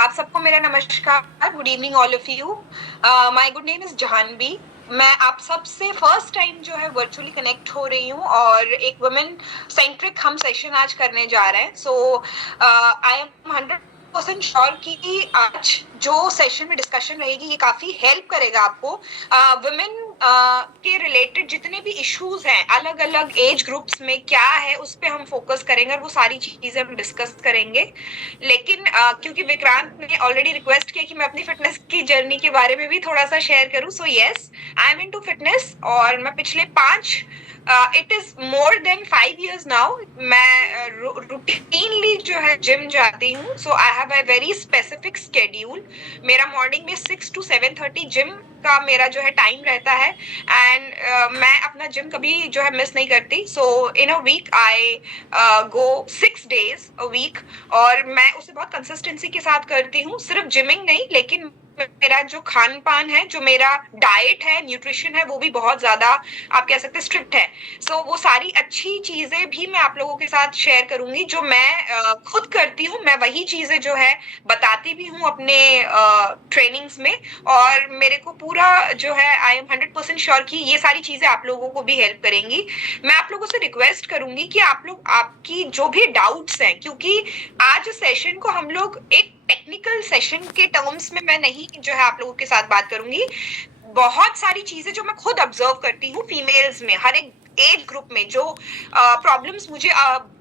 आप सबको मेरा नमस्कार। Good evening all of you. My good name is Jahnavi. मैं आप सब से फर्स्ट टाइम जो है वर्चुअली कनेक्ट हो रही हूँ और एक वुमेन सेंट्रिक हम सेशन आज करने जा रहे हैं। सो आई एम 100% श्योर कि आज जो सेशन में डिस्कशन रहेगी ये काफी हेल्प करेगा आपको। वुमेन के रिलेटेड जितने भी इश्यूज हैं अलग अलग एज ग्रुप्स में क्या है उस पे हम फोकस करेंगे और वो सारी चीजें हम डिस्कस करेंगे। लेकिन क्योंकि विक्रांत ने ऑलरेडी रिक्वेस्ट किया कि मैं अपनी फिटनेस की जर्नी के बारे में भी थोड़ा सा शेयर करूं, so yes, I am into fitness और मैं पिछले 5 it is more than 5 years now मैं रूटीनली जो है जिम जाती हूँ। So I have a very specific schedule. मेरा मॉर्निंग में 6 to 7:30 जिम का मेरा जो है टाइम रहता है एंड मैं अपना जिम कभी जो है मिस नहीं करती। So in a week I go 6 days a week और मैं उसे बहुत कंसिस्टेंसी के साथ करती हूँ। सिर्फ जिमिंग नहीं, लेकिन मेरा जो खान पान है, जो मेरा डाइट है, न्यूट्रिशन है, वो भी बहुत ज्यादा आप कह सकते हैं स्ट्रिक्ट है। सो वो सारी अच्छी चीजें भी मैं आप लोगों के साथ शेयर करूंगी जो मैं खुद करती हूँ। मैं वही चीजें जो है बताती भी हूँ अपने ट्रेनिंग्स में और मेरे को पूरा जो है आई एम 100% श्योर कि ये सारी चीजें आप लोगों को भी हेल्प करेंगी। मैं आप लोगों से रिक्वेस्ट करूंगी कि आप लोग आपकी जो भी डाउट्स हैं, क्योंकि आज सेशन को हम लोग एक टेक्निकल सेशन के टर्म्स में मैं नहीं जो है आप लोगों के साथ बात करूंगी। बहुत सारी चीजें जो मैं खुद ऑब्जर्व करती हूँ फीमेल्स में, हर एक एज ग्रुप में जो प्रॉब्लम्स मुझे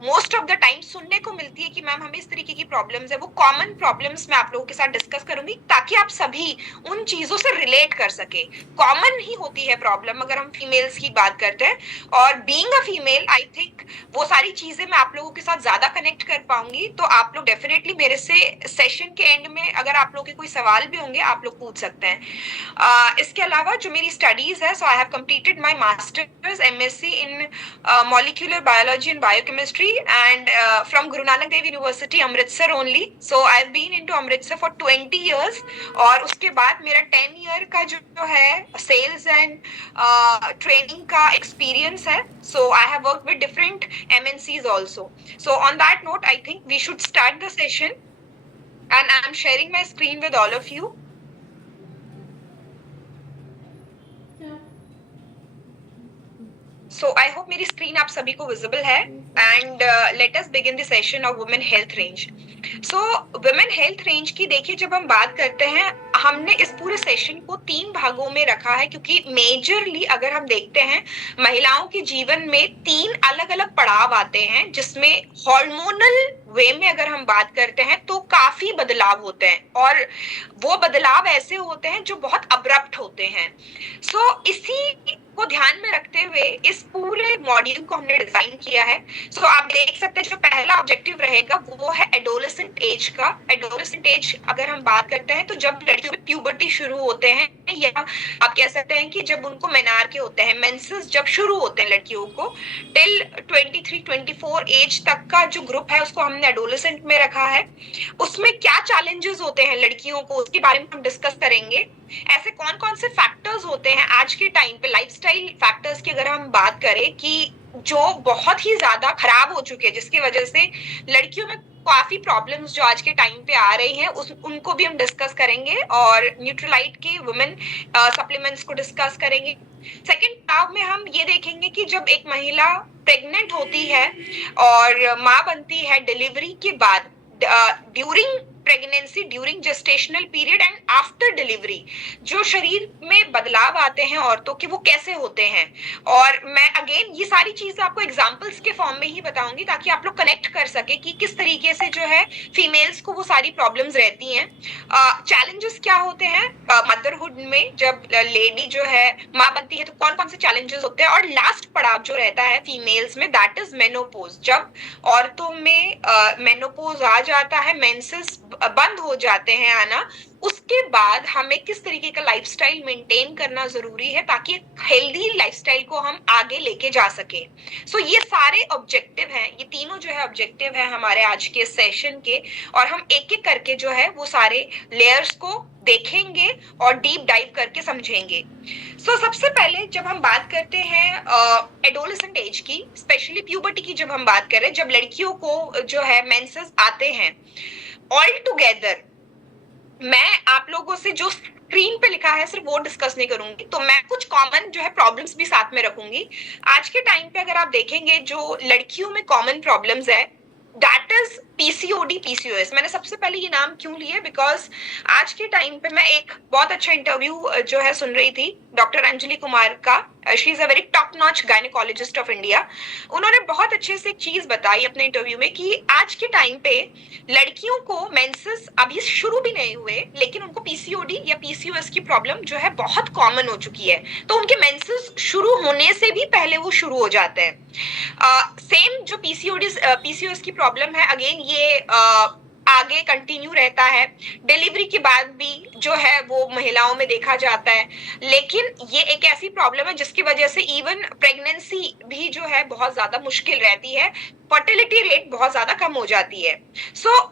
मोस्ट ऑफ द टाइम सुनने को मिलती है कि मैम हमें इस तरीके की प्रॉब्लम्स है, वो कॉमन प्रॉब्लम्स मैं आप लोगों के साथ डिस्कस करूंगी ताकि आप सभी उन चीजों से रिलेट कर सके। कॉमन ही होती है प्रॉब्लम अगर हम फीमेल्स की बात करते हैं और being a female I think वो सारी चीजें मैं आप लोगों के साथ ज्यादा कनेक्ट कर पाऊंगी। तो आप लोग डेफिनेटली मेरे से सेशन के एंड में अगर आप लोगों के कोई सवाल भी होंगे आप लोग पूछ सकते हैं। इसके अलावा जो मेरी स्टडीज है, so I have completed my masters MSc in molecular biology and biochemistry and from Guru Nanak Dev university Amritsar only. So I have been into Amritsar for 20 years और उसके बाद मेरा 10 year का जो है सेल्स एंड ट्रेनिंग का एक्सपीरियंस है। So I have worked with different MNCs also. So on that note, I think we should start the session and I'm sharing my screen with all of you. So I hope मेरी screen आप सभी को visible है and let us begin the session of women health range. So women health range की देखिए जब हम बात करते हैं हमने इस पूरे सेशन को 3 भागों में रखा है क्योंकि मेजरली अगर हम देखते हैं महिलाओं के जीवन में 3 अलग अलग पड़ाव आते हैं जिसमें हार्मोनल वे में अगर हम बात करते हैं तो काफी बदलाव होते हैं और वो बदलाव ऐसे होते हैं जो बहुत अब्रप्ट होते हैं। सो इसी को ध्यान में रखते हुए इस पूरे मॉड्यूल को हमने डिजाइन किया है। सो आप देख सकते हैं जो पहला ऑब्जेक्टिव रहेगा वो है एडोलेसेंट एज का। एडोलेसेंट एज अगर हम बात करते हैं तो जब लड़कियों में प्यूबर्टी शुरू होते हैं या आप कह सकते हैं कि जब उनको मेनार्के होते हैं, मेंसेस जब शुरू होते हैं लड़कियों को, टिल 23-24 एज तक का जो ग्रुप है उसको हमने एडोलेसेंट में रखा है। उसमें क्या चैलेंजेस होते हैं लड़कियों को उसके बारे में हम डिस्कस करेंगे। ऐसे कौन कौन से फैक्टर्स होते हैं आज के टाइम पे, लाइफस्टाइल फैक्टर्स की अगर हम बात करें कि जो बहुत ही ज्यादा खराब हो चुके हैं जिसकी वजह से लड़कियों में काफी प्रॉब्लम्स जो आज के टाइम पे आ रही हैं उनको भी हम डिस्कस करेंगे और न्यूट्रलाइट के वुमेन सप्लीमेंट्स को डिस्कस करेंगे। सेकेंड पार्ट में हम ये देखेंगे कि जब एक महिला प्रेग्नेंट होती है और माँ बनती है डिलीवरी के बाद, during pregnancy, during gestational period and after delivery जो शरीर में बदलाव आते हैं औरतों के वो कैसे होते हैं। और मैं अगेन ये सारी चीजें आपको एग्जांपल्स के फॉर्म में ही बताऊंगी ताकि आप लोग कनेक्ट कर सके कि किस तरीके से जो है फीमेल्स को वो सारी प्रॉब्लम्स रहती हैं। चैलेंजेस क्या होते हैं मदरहुड में जब लेडी जो है माँ बनती है तो कौन कौन से चैलेंजेस होते हैं। और लास्ट पड़ाव जो रहता है फीमेल्स में दैट इज मेनोपोज। जब औरतों में मेनोपोज आ जाता है, मेंसेस बंद हो जाते हैं आना, उसके बाद हमें किस तरीके का लाइफस्टाइल मेंटेन करना जरूरी है ताकि हेल्दी लाइफस्टाइल को हम आगे लेके जा सके। सो ये सारे ऑब्जेक्टिव हैं, ये तीनों जो है ऑब्जेक्टिव है हमारे आज के सेशन के और हम एक एक करके जो है वो सारे लेयर्स को देखेंगे और डीप डाइव करके समझेंगे। सबसे पहले जब हम बात करते हैं एडोलेसेंट एज की, स्पेशली प्यूबर्टी की जब हम बात करें, जब लड़कियों को जो है मेंसेस आते हैं, ऑल टुगेदर मैं आप लोगों से जो स्क्रीन पे लिखा है सिर्फ वो डिस्कस नहीं करूंगी, तो मैं कुछ कॉमन जो है प्रॉब्लम्स भी साथ में रखूंगी। आज के टाइम पे अगर आप देखेंगे जो लड़कियों में कॉमन प्रॉब्लम्स है, दैट इज पीसीओडी पीसीओएस। मैंने सबसे पहले ये नाम क्यों लिया, बिकॉज आज के टाइम पे मैं एक बहुत अच्छा इंटरव्यू जो है सुन रही थी डॉक्टर अंजलि कुमार का। She is a very top notch gynaecologist of India. उन्होंने बहुत अच्छे से एक चीज बताई अपने इंटरव्यू में कि आज के टाइम पे लड़कियों को मेंसेस अभी शुरू भी नहीं हुए, लेकिन उनको पीसीओडी या पीसीओएस की प्रॉब्लम जो है बहुत कॉमन हो चुकी है। तो उनके मेंसेस शुरू होने से भी पहले वो शुरू हो जाते हैं। सेम जो पीसीओएस की प्रॉब्लम है, अगेन ये आगे कंटिन्यू रहता है, डिलीवरी के बाद भी जो है वो महिलाओं में देखा जाता है। लेकिन ये एक ऐसी प्रॉब्लम है जिसकी वजह से इवन प्रेगनेंसी भी जो है बहुत ज्यादा मुश्किल रहती है, फर्टिलिटी रेट बहुत ज्यादा कम हो जाती है।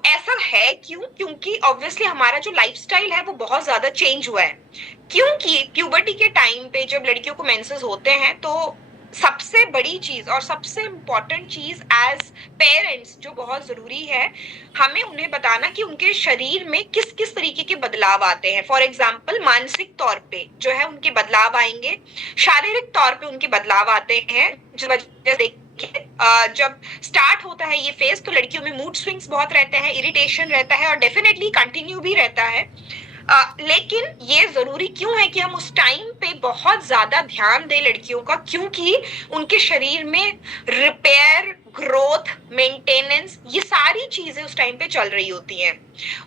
ऐसा है क्यों? क्योंकि ऑब्वियसली हमारा जो लाइफस्टाइल है वो बहुत ज्यादा चेंज हुआ है। क्योंकि प्यूबर्टी के टाइम पे जब लड़कियों को मेंसेस होते हैं, तो सबसे बड़ी चीज और सबसे इम्पोर्टेंट चीज एज पेरेंट्स जो बहुत जरूरी है, हमें उन्हें बताना कि उनके शरीर में किस किस तरीके के बदलाव आते हैं। फॉर एग्जाम्पल मानसिक तौर पे जो है उनके बदलाव आएंगे, शारीरिक तौर पे उनके बदलाव आते हैं, जिस वजह से जब स्टार्ट होता है ये फेज तो लड़कियों में मूड स्विंग्स बहुत रहते हैं, इरिटेशन रहता है और डेफिनेटली कंटिन्यू भी रहता है। लेकिन ये जरूरी क्यों है कि हम उस टाइम पे बहुत ज्यादा ध्यान दें लड़कियों का, क्योंकि उनके शरीर में रिपेयर, ग्रोथ, मेंटेनेंस, ये सारी चीजें उस टाइम पे चल रही होती हैं।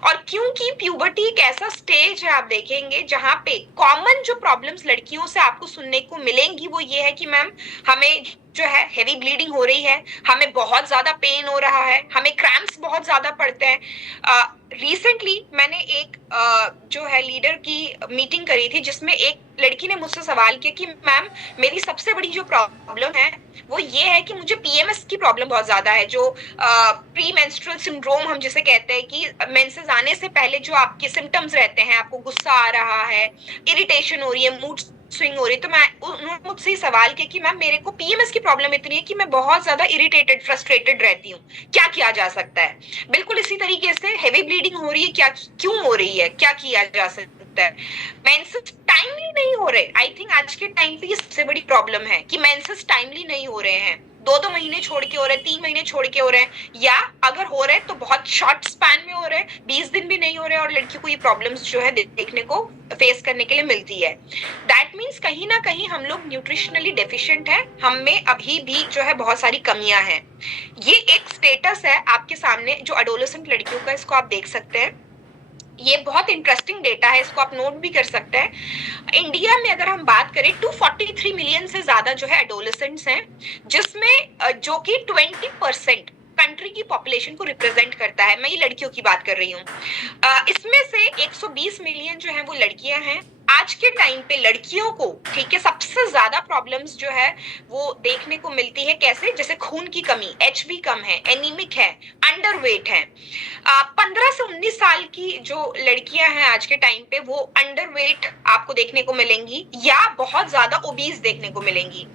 और क्योंकि प्यूबर्टी एक ऐसा स्टेज है, आप देखेंगे जहां पे कॉमन जो प्रॉब्लम्स लड़कियों से आपको सुनने को मिलेंगी वो ये है कि मैम हमें जो है हेवी ब्लीडिंग हो रही है, हमें बहुत ज्यादा पेन हो रहा है, हमें क्रैम्प्स बहुत ज्यादा पड़ते हैं। रिसेंटली मैंने एक जो है लीडर की मीटिंग करी थी, जिसमें एक लड़की ने मुझसे सवाल किया कि मैम मेरी सबसे बड़ी जो प्रॉब्लम है वो ये है कि मुझे पीएमएस की प्रॉब्लम बहुत ज्यादा है, जो प्री मेंस्ट्रुअल सिंड्रोम हम जिसे कहते हैं कि मेंसेस आने से पहले जो आपके सिम्टम्स रहते हैं, आपको गुस्सा आ रहा है, इरिटेशन हो रही है, मूड स्विंग हो रही है। तो मैं उन्होंने मुझसे सवाल किया कि मैम मेरे को पीएमएस की प्रॉब्लम इतनी है कि मैं बहुत ज्यादा इरिटेटेड, फ्रस्ट्रेटेड रहती हूँ, क्या किया जा सकता है? बिल्कुल इसी तरीके से हेवी ब्लीडिंग हो रही है, क्या क्यों हो रही है, क्या किया जा सकता है? मेंसेस टाइमली नहीं हो रहे। आई थिंक आज के टाइम पे ये सबसे बड़ी प्रॉब्लम है कि मेंसेस टाइमली नहीं हो रहे हैं, 2-2 महीने छोड़ के हो रहे हैं, 3 महीने छोड़ के हो रहे हैं, या अगर हो रहे हैं तो बहुत शॉर्ट स्पैन में हो रहे हैं, 20 दिन भी नहीं हो रहे हैं, और लड़कियों को ये प्रॉब्लम्स जो है देखने को, फेस करने के लिए मिलती है। दैट मीन्स कहीं ना कहीं हम लोग न्यूट्रिशनली डेफिशिएंट है, हम में अभी भी जो है बहुत सारी कमियां हैं। ये एक स्टेटस है आपके सामने जो एडोलेसेंट लड़कियों का, इसको आप देख सकते हैं। ये बहुत इंटरेस्टिंग डेटा है, इसको आप नोट भी कर सकते हैं। इंडिया में अगर हम बात करें 243 मिलियन से ज्यादा जो है एडोलेसेंट्स हैं, जिसमें जो कि 20% कंट्री की पॉपुलेशन को रिप्रेजेंट करता है। मैं ये लड़कियों की बात कर रही हूँ। इसमें से 120 मिलियन जो है वो लड़कियां हैं। आज के टाइम पे लड़कियों को, ठीक है, सबसे ज्यादा प्रॉब्लम्स जो है वो देखने को मिलती है। कैसे? जैसे खून की कमी, एचबी कम है, एनीमिक है, अंडरवेट है। 15 से 19 साल की जो लड़कियां हैं आज के टाइम पे, वो अंडरवेट आपको देखने को मिलेंगी या बहुत ज्यादा ओबीज देखने को मिलेंगी।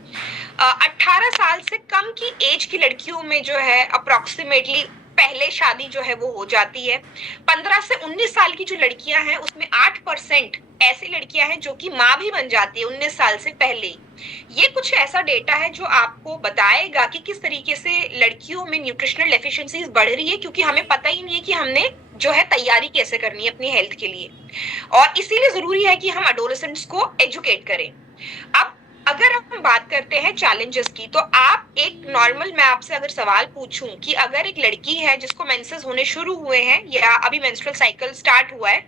18 साल से कम की एज की लड़कियों में जो है अप्रोक्सीमेटली पहले शादी जो है वो हो जाती है। 15 से 19 साल की जो लड़कियां हैं उसमें 8% ऐसी लड़कियां हैं जो कि माँ भी बन जाती है 19 साल से पहले। ये कुछ ऐसा डेटा है जो आपको बताएगा कि किस तरीके से लड़कियों में न्यूट्रिशनल डेफिशिएंसीज बढ़ रही है, क्योंकि हमें पता ही नहीं है कि हमने जो है तैयारी कैसे करनी है अपनी हेल्थ के लिए। और इसीलिए जरूरी है कि हम एडोलेसेंट्स को एजुकेट करें। अब अगर हम बात करते हैं चैलेंजेस की, तो आप एक नॉर्मल, मैं आपसे अगर सवाल पूछूं कि अगर एक लड़की है जिसको मेंसेस होने शुरू हुए हैं या अभी मेंस्ट्रुअल साइकिल स्टार्ट हुआ है,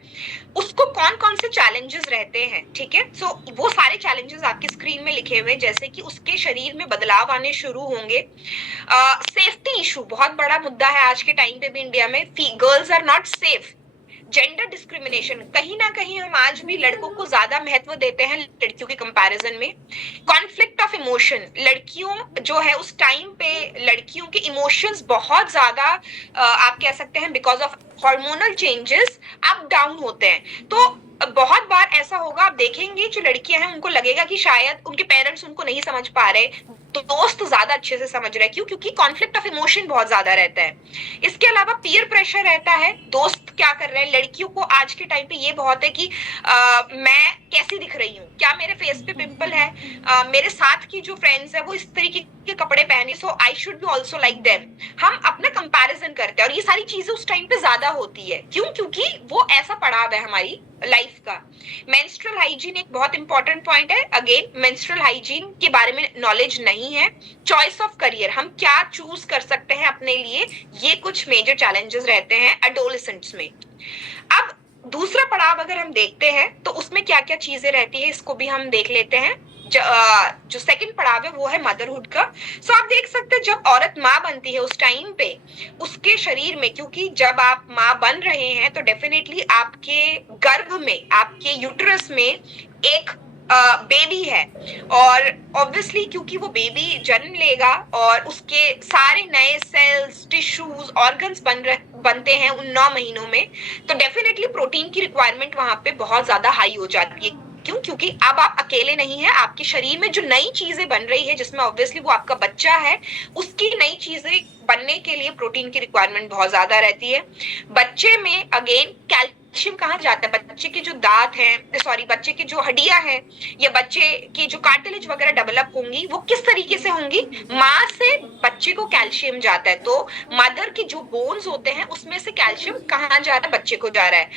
उसको कौन कौन से चैलेंजेस रहते हैं, ठीक है? सो वो सारे चैलेंजेस आपकी स्क्रीन में लिखे हुए हैं, जैसे कि उसके शरीर में बदलाव आने शुरू होंगे। सेफ्टी इशू बहुत बड़ा मुद्दा है आज के टाइम पे भी इंडिया में। Girls are not safe. Gender discrimination, कहीं ना कहीं हम आज भी लड़कों को ज्यादा महत्व देते हैं लड़कियों के कंपैरिजन में। कॉन्फ्लिक्ट ऑफ इमोशन, लड़कियों जो है उस टाइम पे लड़कियों के इमोशंस बहुत ज्यादा आप कह सकते हैं because of hormonal changes up down होते हैं। तो बहुत बार ऐसा होगा, आप देखेंगे जो लड़कियां हैं उनको लगेगा कि शायद उनके पेरेंट्स उनको नहीं समझ पा रहे, तो दोस्त ज्यादा अच्छे से समझ रहे हैं। क्यों? क्योंकि कॉन्फ्लिक्ट ऑफ इमोशन बहुत ज्यादा रहता है। इसके अलावा पीयर प्रेशर रहता है, दोस्त क्या कर रहे हैं। लड़कियों को आज के टाइम पे ये बहुत है कि मैं कैसी दिख रही हूँ, क्या मेरे फेस पे पिंपल है, मेरे साथ की जो फ्रेंड्स है वो इस तरीके के कपड़े पहने, so I should be also like them. हम अपना कंपैरिजन करते हैं और ये सारी चीजें उस टाइम पे ज्यादा होती है। क्यों? क्योंकि वो ऐसा पड़ाव है हमारी लाइफ का। मेंस्ट्रुअल हाइजीन एक बहुत इंपॉर्टेंट पॉइंट है। अगेन, मेंस्ट्रुअल हाइजीन के बारे में नॉलेज नहीं है। चॉइस ऑफ करियर, हम क्या चूज कर सकते हैं अपने लिए, ये कुछ मेजर चैलेंजेस रहते हैं एडोलेसेंट्स में। अब दूसरा पड़ाव अगर हम देखते हैं तो उसमें क्या क्या चीजें रहती है, इसको भी हम देख लेते हैं। जो सेकंड पड़ाव है वो है मदरहुड का। सो आप देख सकते हैं जब औरत माँ बनती है उस टाइम पे उसके शरीर में, क्योंकि जब आप माँ बन रहे हैं तो डेफिनेटली आपके गर्भ में, आपके यूट्रस में एक बेबी है, और ऑब्वियसली क्योंकि वो बेबी जन्म लेगा और उसके सारे नए सेल्स, टिश्यूज, ऑर्गन्स बनते हैं उन 9 महीनों में, तो डेफिनेटली प्रोटीन की रिक्वायरमेंट वहां पे बहुत ज्यादा हाई हो जाती है। क्यों? क्योंकि अब आप अकेले नहीं है, आपके शरीर में जो नई चीजें बन रही है, जिसमें ऑब्वियसली वो आपका बच्चा है, उसकी नई चीजें बनने के लिए प्रोटीन की रिक्वायरमेंट बहुत ज्यादा रहती है। बच्चे में अगेन कैल्शियम कहाँ जाता है? बच्चे के जो दांत हैं, सॉरी, बच्चे की जो हड्डियां हैं या बच्चे की जो कार्टिलेज वगैरह डेवलप होंगी, वो किस तरीके से होंगी? माँ से बच्चे को कैल्शियम जाता है। तो मदर की जो बोन्स होते हैं उसमें से कैल्शियम कहाँ जा रहा है? बच्चे को जा रहा है।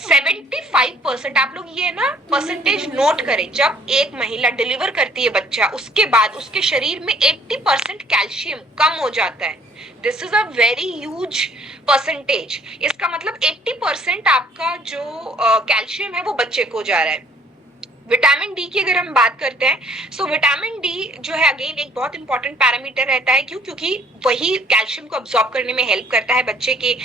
75%, आप लोग ये ना परसेंटेज नोट करें, जब एक महिला डिलीवर करती है बच्चा, उसके बाद उसके शरीर में 80% कैल्शियम कम हो जाता है। This is a very huge percentage. इसका मतलब 80% आपका जो कैल्शियम है वो बच्चे को जा रहा है। विटामिन डी की अगर हम बात करते हैं, सो विटामिन डी जो है अगेन एक बहुत इंपॉर्टेंट पैरामीटर रहता है। क्यों? क्योंकि वही कैल्शियम को अब्सॉर्ब करने में हेल्प करता है बच्चे के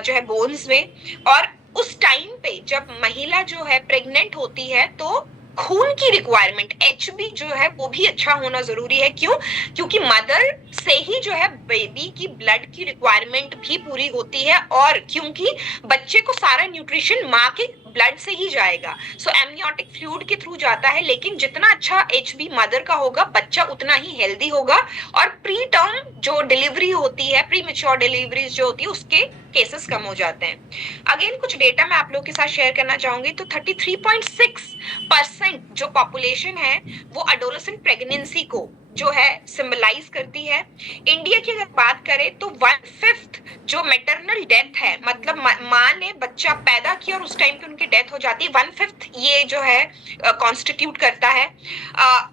जो है बोन्स में। और उस टाइम पे जब महिला जो है प्रेग्नेंट होती है तो खून की रिक्वायरमेंट, एचबी जो है वो भी अच्छा होना जरूरी है। क्यों? क्योंकि मदर से ही जो है बेबी की ब्लड की रिक्वायरमेंट भी पूरी होती है, और क्योंकि बच्चे को सारा न्यूट्रिशन माँ के ब्लड से ही जाएगा, सो एमनियोटिक फ्लूइड के थ्रू जाता है। लेकिन जितना अच्छा एचबी मदर का होगा, बच्चा उतना ही हेल्दी होगा, और प्री टर्म जो डिलीवरी होती है, प्री मेच्योर डिलीवरीज जो होती है, उसके केसेस कम हो जाते हैं। अगेन कुछ डेटा मैं आप लोगों के साथ शेयर करना चाहूंगी। तो 33.6% जो पॉपुलेशन है वो एडोलेसेंट प्रेगनेंसी को जो है सिंबलाइज करती है। इंडिया की अगर बात करें तो 1/5 जो मैटरनल डेथ है, मतलब माँ ने बच्चा पैदा किया और उस टाइम पे उनकी डेथ हो जाती है, 1/5 ये जो है कॉन्स्टिट्यूट करता है।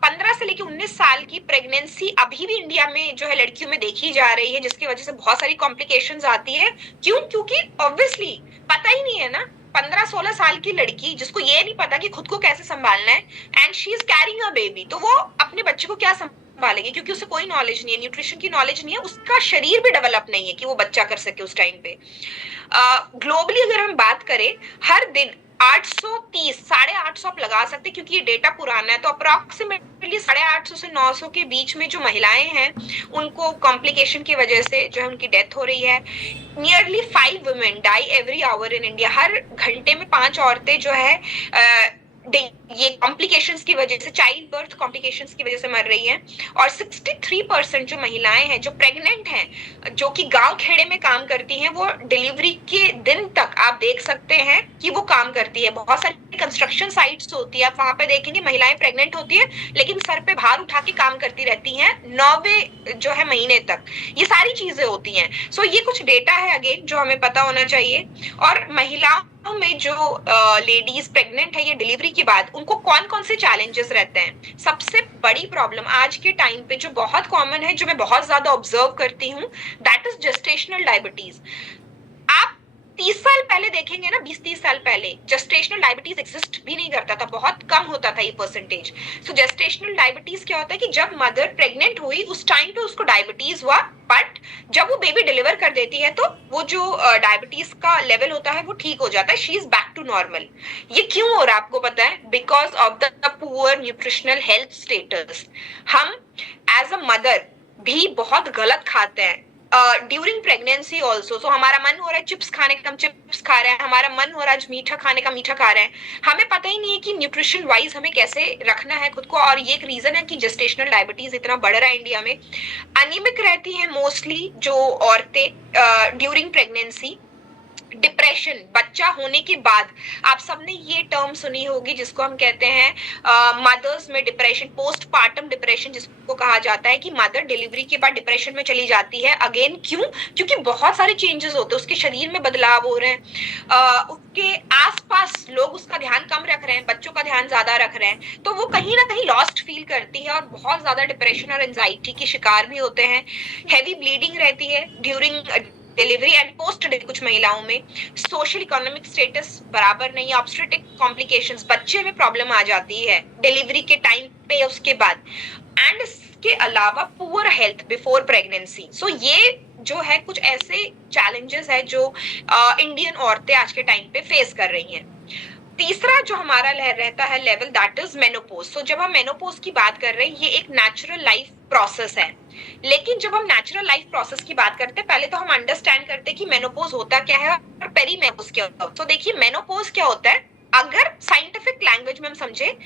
15 से लेकर 19 साल की प्रेगनेंसी अभी भी इंडिया में जो है लड़कियों में देखी जा रही है, जिसकी वजह से बहुत सारी कॉम्प्लिकेशंस आती है। क्यों? क्योंकि ऑब्वियसली पता ही नहीं है ना, 15-16 साल की लड़की जिसको ये नहीं पता कि खुद को कैसे संभालना है, and she is carrying a baby, तो वो अपने बच्चे को क्या संभालेगी? क्योंकि उसे कोई नॉलेज नहीं है, न्यूट्रिशन की नॉलेज नहीं है, उसका शरीर भी डेवलप नहीं है कि वो बच्चा कर सके उस टाइम पे। ग्लोबली अगर हम बात करें, हर दिन 830, 850 आप लगा सकते हैं क्योंकि ये डेटा पुराना है, तो अप्रोक्सीमेटली 850 से 900 के बीच में जो महिलाएं हैं उनको कॉम्प्लिकेशन की वजह से जो है उनकी डेथ हो रही है। Nearly 5 women die every hour in India, हर घंटे में 5 औरतें जो है ये कॉम्प्लिकेशंस की वजह से, चाइल्ड बर्थ कॉम्प्लिकेशंस की वजह से मर रही हैं। और 63% जो महिलाएं हैं जो प्रेग्नेंट हैं, जो कि गांव खेड़े में काम करती हैं, वो डिलीवरी के दिन तक आप देख सकते हैं कि वो काम करती है। बहुत सारी कंस्ट्रक्शन साइट्स होती है, आप वहां पे देखेंगे महिलाएं प्रेग्नेंट होती है लेकिन सर पे भार उठा के काम करती रहती हैं 9वें जो है महीने तक। ये सारी चीजें होती हैं। सो ये कुछ डेटा है अगेन जो हमें पता होना चाहिए। और महिलाओं में जो लेडीज प्रेग्नेंट है ये डिलीवरी के बाद, उनको कौन कौन से चैलेंजेस रहते हैं? सबसे बड़ी प्रॉब्लम आज के टाइम पे जो बहुत कॉमन है, जो मैं बहुत ज्यादा ऑब्जर्व करती हूँ, दैट इज जेस्टेशनल डायबिटीज। आप 20-30 साल पहले देखेंगे ना, 20-30 साल पहले जेस्टेशनल डायबिटीज एग्जिस्ट भी नहीं करता था, बहुत कम होता था ये परसेंटेज। सो जेस्टेशनल डायबिटीज क्या होता है कि जब मदर प्रेग्नेंट हुई उस टाइम पे उसको डायबिटीज हुआ, बट जब वो बेबी डिलीवर कर देती है तो वो जो डायबिटीज का लेवल होता है वो ठीक हो जाता है, she is back to normal. ये क्यों हो रहा है आपको पता है? Because of the poor nutritional health status. हम एज अ मदर भी बहुत गलत खाते हैं ड्यूरिंग प्रेगनेंसी ऑल्सो। सो हमारा मन हो रहा है चिप्स खाने का, हम चिप्स खा रहे हैं, हमारा मन हो रहा है मीठा खाने का, मीठा खा रहे हैं। हमें पता ही नहीं है कि न्यूट्रिशन वाइज हमें कैसे रखना है खुद को। और ये एक रीजन है कि जेस्टेशनल डायबिटीज इतना बढ़ रहा है इंडिया में। अनीमिक रहती है मोस्टली जो औरतें ड्यूरिंग प्रेगनेंसी। डिप्रेशन बच्चा होने के बाद, आप सबने ये टर्म सुनी होगी जिसको हम कहते हैं मदर्स में डिप्रेशन, पोस्टपार्टम डिप्रेशन जिसको कहा जाता है, कि मदर डिलीवरी के बाद डिप्रेशन में चली जाती है। अगेन क्यों? क्योंकि बहुत सारे चेंजेस होते हैं, उसके शरीर में बदलाव हो रहे हैं, उसके आसपास लोग उसका ध्यान कम रख रहे हैं, बच्चों का ध्यान ज्यादा रख रहे हैं, तो वो कहीं ना कहीं लॉस्ट फील करती है और बहुत ज्यादा डिप्रेशन और एंजाइटी की शिकार भी होते हैं। हैवी ब्लीडिंग रहती है during delivery and post delivery. कुछ महिलाओं में सोशल इकोनॉमिक स्टेटस बराबर नहीं, ऑब्स्टेट्रिक कॉम्प्लिकेशंस, बच्चे में प्रॉब्लम आ जाती है डिलीवरी के टाइम पे, उसके बाद। एंड इसके अलावा पुअर हेल्थ बिफोर प्रेगनेंसी। सो ये जो है कुछ ऐसे चैलेंजेस है जो इंडियन औरतें आज के टाइम पे फेस कर रही हैं। तीसरा जो हमारा रहता है लेवल, दैट इज मेनोपोज। सो जब हम मेनोपोज की बात कर रहे हैं, ये एक नेचुरल लाइफ प्रोसेस है। लेकिन जब हम नेचुरल लाइफ प्रोसेस की बात करते हैं, पहले तो हम अंडरस्टैंड करते हैं कि मेनोपोज होता क्या है और पेरीमेनोपोज क्या होता है। तो देखिए मेनोपोज क्या होता है, अगर साइंटिफिक लैंग्वेज में हम समझे,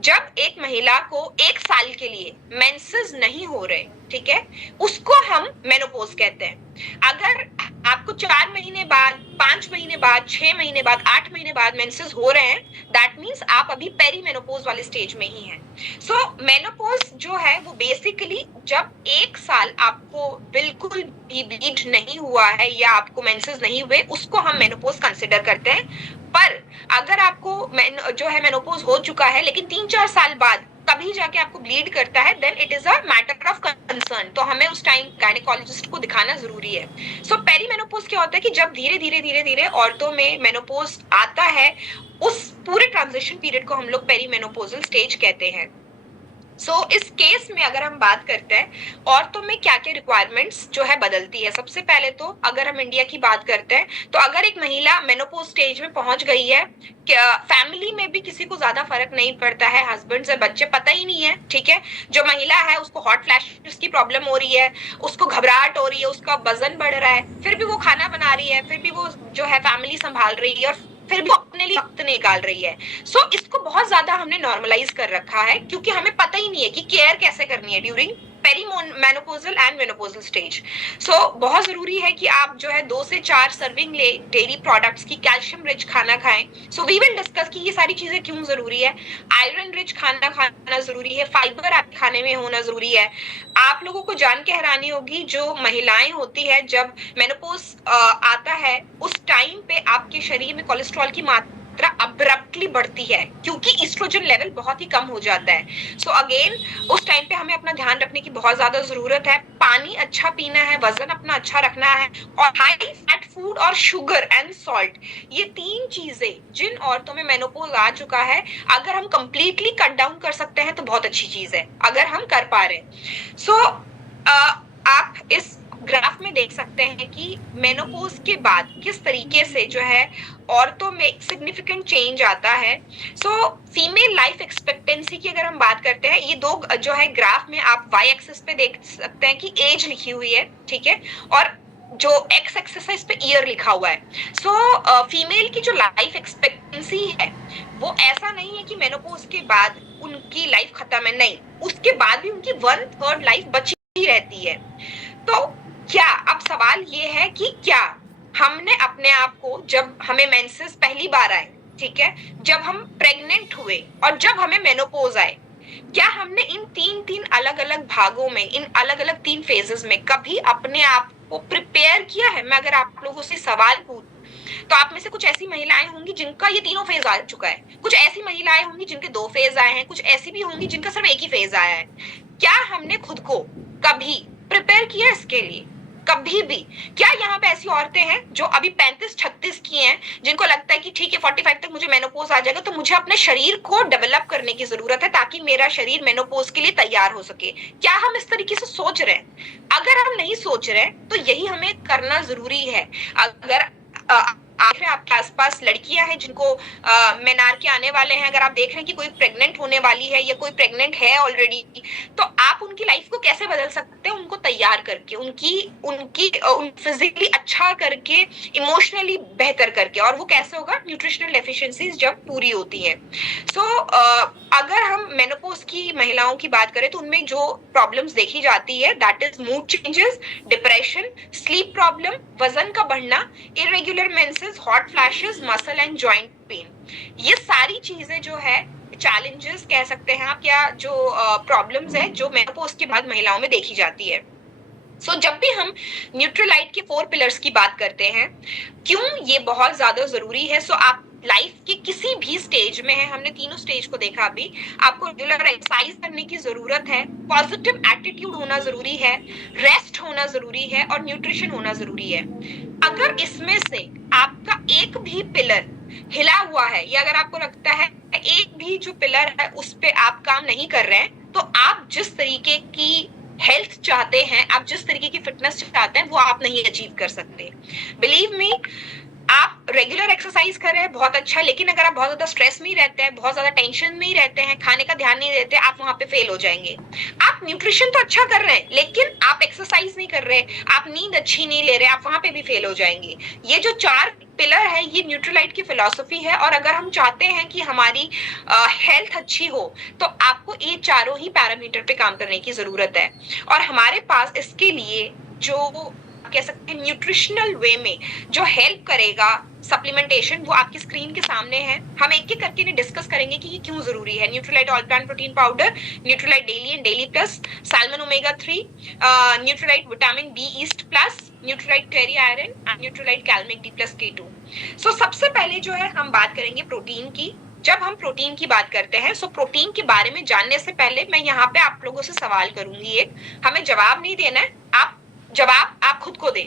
जब एक महिला को 1 साल के लिए मेंसेस नहीं हो रहे, ठीक है, उसको हम मेनोपोज कहते हैं। अगर आपको 4 महीने बाद, 5 महीने बाद, 6 महीने बाद, 8 महीने बाद मेंसेस हो रहे हैं, दैट मीन्स आप अभी पेरीमेनोपोज वाले स्टेज में ही हैं। सो मेनोपोज जो है वो बेसिकली जब 1 साल आपको बिल्कुल भी ब्लीड नहीं हुआ है या आपको मेंसेस नहीं हुए, उसको हम मेनोपोज कंसिडर करते हैं। पर अगर आपको जो है मेनोपोज हो चुका है लेकिन 3-4 साल बाद कभी जाके आपको ब्लीड करता है, then it is a matter of concern, तो हमें उस टाइम गायनेकोलॉजिस्ट को दिखाना जरूरी है। सो पेरीमेनोपोज क्या होता है कि जब धीरे धीरे औरतों में मेनोपोज आता है, उस पूरे ट्रांजिशन पीरियड को हम लोग पेरीमेनोपोजल स्टेज कहते हैं। सो इस केस में अगर हम बात करते हैं औरतों में क्या क्या रिक्वायरमेंट्स जो है बदलती है। सबसे पहले तो अगर हम इंडिया की बात करते हैं, तो अगर एक महिला मेनोपोज स्टेज में पहुंच गई है, फैमिली में भी किसी को ज्यादा फर्क नहीं पड़ता है, हस्बैंड से बच्चे पता ही नहीं है, ठीक है, जो महिला है उसको हॉट फ्लैशेस की प्रॉब्लम हो रही है, उसको घबराहट हो रही है, उसका वजन बढ़ रहा है, फिर भी वो खाना बना रही है, फिर भी वो जो है फैमिली संभाल रही है और फिर भी अपने लिए वक्त निकाल रही है। सो इसको बहुत ज्यादा हमने नॉर्मलाइज कर रखा है, क्योंकि हमें पता ही नहीं है कि केयर कैसे करनी है ड्यूरिंग पेरीमेनोपोजल एंड मेनोपोजल स्टेज। सो बहुत जरूरी है कि आप जो है 2 से 4 सर्विंग ले डेयरी प्रोडक्ट्स की, कैल्शियम रिच खाना खाएं। सो वी विल डिस्कस कि ये सारी चीजें क्यों जरूरी है। आयरन रिच खाना खाना जरूरी है, फाइबर आपके खाने में होना जरूरी है। आप लोगों को जान के हैरानी होगी, जो महिलाएं होती है जब मेनोपोज आता है, उस टाइम पे आपके शरीर में कोलेस्ट्रॉल की मात्रा अब्रप्टली बढ़ती है, क्योंकि एस्ट्रोजन लेवल बहुत ही कम हो जाता है। सो अगेन उस टाइम पे हमें अपना ध्यान रखने की बहुत ज्यादा जरूरत है। पानी अच्छा पीना है, वजन अपना अच्छा रखना है, और हाई फैट फूड और शुगर एंड सॉल्ट, ये 3 चीजें जिन औरतों में मेनोपोज आ चुका है, अगर हम कंप्लीटली कट डाउन कर सकते हैं तो बहुत अच्छी चीज है, अगर हम कर पा रहे हैं। सो आप इस ग्राफ में देख सकते हैं कि मेनोपोज के बाद किस तरीके से जो है औरतों में एक सिग्निफिकेंट चेंज आता है। सो फीमेल लाइफ एक्सपेक्टेंसी की अगर हम बात करते हैं, ये 2 जो है ग्राफ में आप वाई एक्सिस पे देख सकते हैं कि एज लिखी हुई है, ठीक है, और जो एक्स एक्सिस है इस पे ईयर लिखा हुआ है। सो फीमेल की जो लाइफ एक्सपेक्टेंसी है वो ऐसा नहीं है कि मेनोपोज के बाद उनकी लाइफ खत्म है, नहीं, उसके बाद भी उनकी 1/3 लाइफ बची रहती है। तो क्या, अब सवाल ये है कि क्या हमने अपने आप को, जब हमें मेंसेस पहली बार आए, ठीक है, जब हम प्रेग्नेंट हुए और जब हमें मेनोपोज आए, क्या हमने इन 3 अलग अलग भागों में, इन अलग अलग 3 फेजेस में कभी अपने आप को प्रिपेयर किया है? मैं अगर आप लोगों से सवाल पूछूं तो आप में से कुछ ऐसी महिलाएं होंगी जिनका ये 3 फेज आ चुका है, कुछ ऐसी महिलाएं होंगी जिनके 2 फेज आए हैं, कुछ ऐसी भी होंगी जिनका सिर्फ एक ही फेज आया है। क्या हमने खुद को कभी प्रिपेयर किया इसके लिए? कभी भी। क्या यहाँ पे ऐसी औरतें हैं जो अभी 35-36 की हैं, जिनको लगता है कि ठीक है 45 तक मुझे मेनोपॉज आ जाएगा, तो मुझे अपने शरीर को डेवलप करने की जरूरत है ताकि मेरा शरीर मेनोपॉज के लिए तैयार हो सके? क्या हम इस तरीके से सोच रहे हैं? अगर हम नहीं सोच रहे तो यही हमें करना जरूरी है। अगर आखिर आपके आसपास लड़कियां हैं जिनको मेनार के आने वाले हैं, अगर आप देख रहे हैं कि कोई प्रेग्नेंट होने वाली है या कोई प्रेग्नेंट है ऑलरेडी, तो आप उनकी लाइफ को कैसे बदल सकते हैं? उनको तैयार करके, उनकी उनकी फिजिकली अच्छा करके, इमोशनली बेहतर करके। और वो कैसे होगा? न्यूट्रिशनल डेफिशिएंसीज जब पूरी होती है। सो अगर हम मेनोपॉज की महिलाओं की बात करें तो उनमें जो प्रॉब्लम्स देखी जाती है, that is mood changes, depression, sleep problem, वजन का बढ़ना, irregular menses, hot flashes, muscle and joint pain. ये सारी चीजें जो है चैलेंजेस कह सकते हैं आप, या जो प्रॉब्लम्स है जो मेनोपॉज के बाद महिलाओं में देखी जाती है। जब भी हम न्यूट्रलाइट के 4 पिलर्स की बात करते हैं, क्यों ये बहुत ज्यादा जरूरी है? आप लाइफ के किसी भी स्टेज में है, हमने तीनों स्टेज को देखा अभी, आपको रेगुलर एक्सरसाइज करने की जरूरत है, पॉजिटिव एटीट्यूड होना जरूरी है, रेस्ट होना जरूरी है और न्यूट्रिशन होना जरूरी है। अगर इसमें से आपका एक भी पिलर हिला हुआ है, या अगर आपको लगता है एक भी जो पिलर है उस पे आप काम नहीं कर रहे हैं, तो आप जिस तरीके की हेल्थ चाहते हैं, आप जिस तरीके की फिटनेस चाहते हैं, वो आप नहीं अचीव कर सकते। बिलीव मी, आप रेगुलर एक्सरसाइज कर रहे हैं बहुत अच्छा, लेकिन अगर आप बहुत ज्यादा स्ट्रेस में ही रहते हैं, बहुत ज्यादा टेंशन में ही रहते हैं, खाने का ध्यान नहीं देते, आप वहां पे फेल हो जाएंगे। आप न्यूट्रिशन तो अच्छा कर रहे हैं लेकिन आप एक्सरसाइज नहीं कर रहे, आप नींद अच्छी नहीं ले रहे, आप वहां पे भी फेल हो जाएंगे। ये जो 4 पिलर है, ये न्यूट्रलाइट की फिलॉसफी है। और अगर हम चाहते हैं कि हमारी हेल्थ अच्छी हो, तो आपको ये चारों ही पैरामीटर पे काम करने की जरूरत है। और हमारे पास इसके लिए जो कह सकते हैं न्यूट्रिशनल वे में जो हेल्प करेगा सप्लीमेंटेशन, वो आपकी स्क्रीन के सामने है। हम एक एक करके डिस्कस करेंगे कि ये क्यों जरूरी है। Nutrilite all plant protein powder, Nutrilite daily and daily plus, salmon omega 3, Nutrilite vitamin B east plus, Nutrilite query iron and Nutrilite calmag D plus K2। सबसे पहले जो है हम बात करेंगे प्रोटीन की। जब हम प्रोटीन की बात करते हैं, प्रोटीन के बारे में जानने से पहले मैं यहाँ पे आप लोगों से सवाल करूंगी, एक हमें जवाब नहीं देना है, जवाब आप खुद को दें।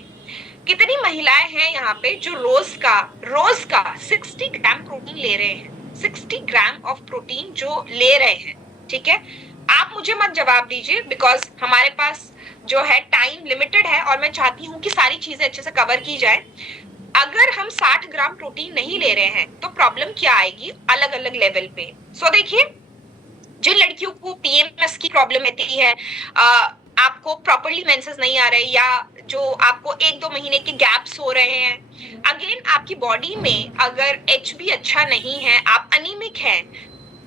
कितनी महिलाएं हैं यहाँ पे जो रोज का 60 ग्राम प्रोटीन ले रहे हैं? 60 ग्राम ऑफ प्रोटीन जो ले रहे हैं, ठीक है? आप मुझे मत जवाब दीजिए, बिकॉज हमारे पास जो है टाइम लिमिटेड है और मैं चाहती हूँ कि सारी चीजें अच्छे से कवर की जाए। अगर हम 60 ग्राम प्रोटीन नहीं ले रहे हैं तो प्रॉब्लम क्या आएगी अलग अलग लेवल पे? देखिए, जिन लड़कियों को PMS की प्रॉब्लम रहती है, आपको प्रॉपरली मेंसेस नहीं आ रहे, या जो आपको 1-2 महीने के गैप्स हो रहे हैं, अगेन आपकी बॉडी में अगर HB अच्छा नहीं है, आप अनीमिक हैं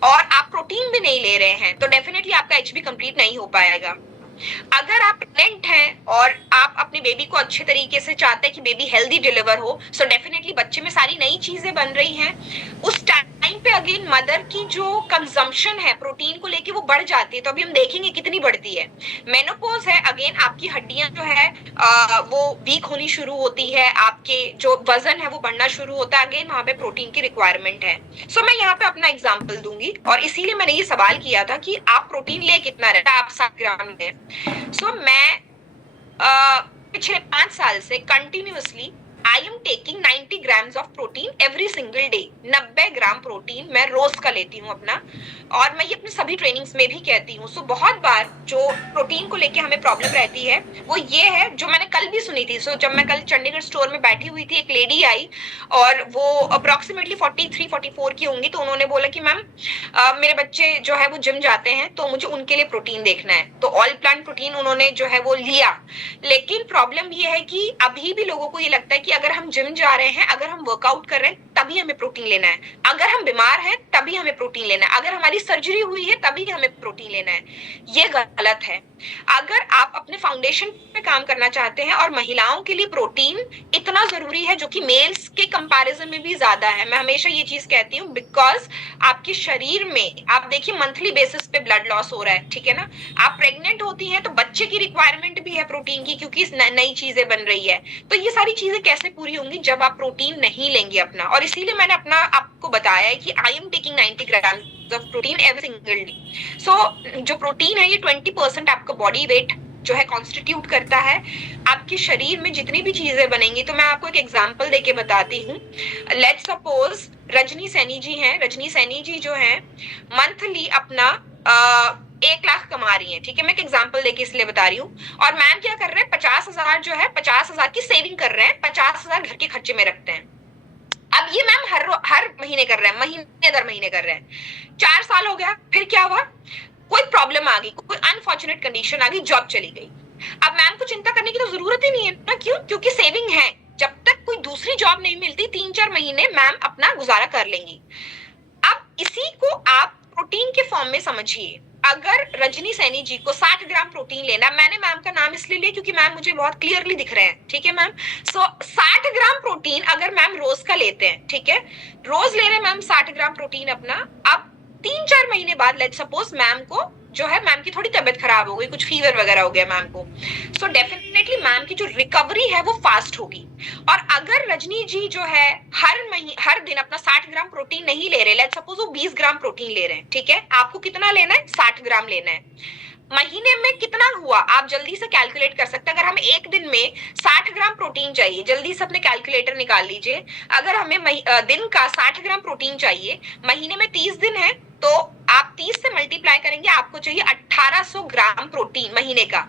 और आप प्रोटीन भी नहीं ले रहे हैं, तो डेफिनेटली आपका HB कंप्लीट नहीं हो पाएगा। अगर आप प्रेग्नेंट हैं और आप अपने बेबी को अच्छे तरीके से चाहते हैं कि बेबी हेल्दी डिलीवर हो, सो डेफिनेटली बच्चे में सारी नई चीजें बन रही हैं। उस टाइम पे अगेन मदर की जो कंजम्पशन है प्रोटीन को लेके वो बढ़ जाती है। तो अभी हम देखेंगे कितनी बढ़ती है। मेनोपॉज है, अगेन आपकी हड्डियां जो है वो वीक होनी शुरू होती है, आपके जो वजन है वो बढ़ना शुरू होता है, अगेन वहां पे प्रोटीन की रिक्वायरमेंट है। मैं यहाँ पे अपना एग्जाम्पल दूंगी और इसीलिए मैंने ये सवाल किया था कि आप प्रोटीन ले कितना रहता है, आप 7 ग्राम लें। मैं पिछले 5 साल से continuously I am taking 90 grams of protein every single day. 90 gram protein मैं रोज का लेती हूँ अपना, और मैं ये अपने सभी ट्रेनिंग्स में भी कहती हूँ। बहुत बार जो प्रोटीन को लेके हमें प्रॉब्लम रहती है वो ये है, जो मैंने कल भी सुनी थी। जब मैं कल चंडीगढ़ स्टोर में बैठी हुई थी, एक लेडी आई और वो अप्रोक्सीमेटली 43-44 की होंगी, तो उन्होंने बोला कि मैम मेरे बच्चे जो है वो जिम जाते हैं, तो मुझे उनके लिए प्रोटीन देखना है। तो ऑल प्लांट प्रोटीन उन्होंने जो है वो लिया, लेकिन प्रॉब्लम ये है कि अभी भी लोगों को ये लगता है कि अगर हम जिम जा रहे हैं, अगर हम वर्कआउट कर रहे हैं, तभी हमें प्रोटीन लेना है, अगर हम बीमार हैं तभी हमें प्रोटीन लेना है, अगर हमारी सर्जरी हुई है तभी हमें प्रोटीन लेना है। ये गलत है। अगर आप अपने फाउंडेशन पे काम करना चाहते हैं, और महिलाओं के लिए प्रोटीन इतना जरूरी है जो कि मेल्स के कंपैरिजन में भी ज्यादा है। मैं हमेशा ये चीज कहती हूँ, बिकॉज आपके शरीर में आप देखिए मंथली बेसिस पे ब्लड लॉस हो रहा है, ठीक है ना? आप प्रेग्नेंट होती हैं तो बच्चे की रिक्वायरमेंट भी है प्रोटीन की, क्योंकि नई चीजें बन रही है। तो ये सारी चीजें कैसे पूरी होंगी जब आप प्रोटीन नहीं लेंगे अपना? और इसीलिए मैंने अपना आपको बताया है कि I am taking 90 gram of protein every single day. जो प्रोटीन है ये 20% आपका बॉडी वेट जो है कॉन्स्टिट्यूट करता है। आपके शरीर में जितनी भी चीजें बनेंगी, तो मैं आपको एक एग्जांपल देके बताती हूँ। लेट्स सपोज रजनी सैनी जी हैं। रजनी सैनी जी जो हैं मंथली अपना 1 लाख कमा रही है, ठीक है, मैं एक एग्जांपल देके इसलिए बता रही हूँ। और मैम क्या कर रहे हैं, 50,000 जो है 50,000 की सेविंग कर रहे हैं, 50,000 घर के खर्चे में रखते हैं। अब ये मैम हर महीने कर रहे हैं, महीने दर महीने कर रहे हैं। 4 साल हो गया, फिर क्या हुआ, कोई प्रॉब्लम आ गई, कोई अनफॉर्चुनेट कंडीशन आ गई, जॉब चली गई। अब मैम को चिंता करने की तो जरूरत ही नहीं है ना, क्यों? क्योंकि सेविंग है। जब तक कोई दूसरी जॉब नहीं मिलती 3-4 महीने मैम अपना गुजारा कर लेंगी। अब इसी को आप प्रोटीन के फॉर्म में समझिए। अगर रजनी सैनी जी को 60 ग्राम प्रोटीन लेना, मैंने मैम का नाम इसलिए लिया क्योंकि मैम मुझे बहुत क्लियरली दिख रहे हैं, ठीक है मैम। सो 60 ग्राम प्रोटीन अगर मैम रोज का लेते हैं, ठीक है, रोज ले रहे हैं मैम 60 ग्राम प्रोटीन अपना। अब 3-4 महीने बाद लेट्स सपोज मैम को जो है, मैम की थोड़ी तबीयत खराब हो गई, कुछ फीवर वगैरह हो गया मैम को, सो डेफिनेटली मैम की जो रिकवरी है वो फास्ट होगी। और अगर रजनी जी जो है हर दिन अपना 60 ग्राम प्रोटीन नहीं ले रहे, लेट्स सपोज वो 20 ग्राम प्रोटीन ले रहे हैं, ठीक है, आपको कितना लेना है, 60 ग्राम लेना है। महीने में कितना हुआ आप जल्दी से कैलकुलेट कर सकते हैं। अगर हमें एक दिन में 60 ग्राम प्रोटीन चाहिए, जल्दी से अपने कैलकुलेटर निकाल लीजिए। अगर हमें दिन का 60 ग्राम प्रोटीन चाहिए, महीने में 30 दिन है, तो आप 30 से मल्टीप्लाई करेंगे, आपको चाहिए 1800 ग्राम प्रोटीन महीने का।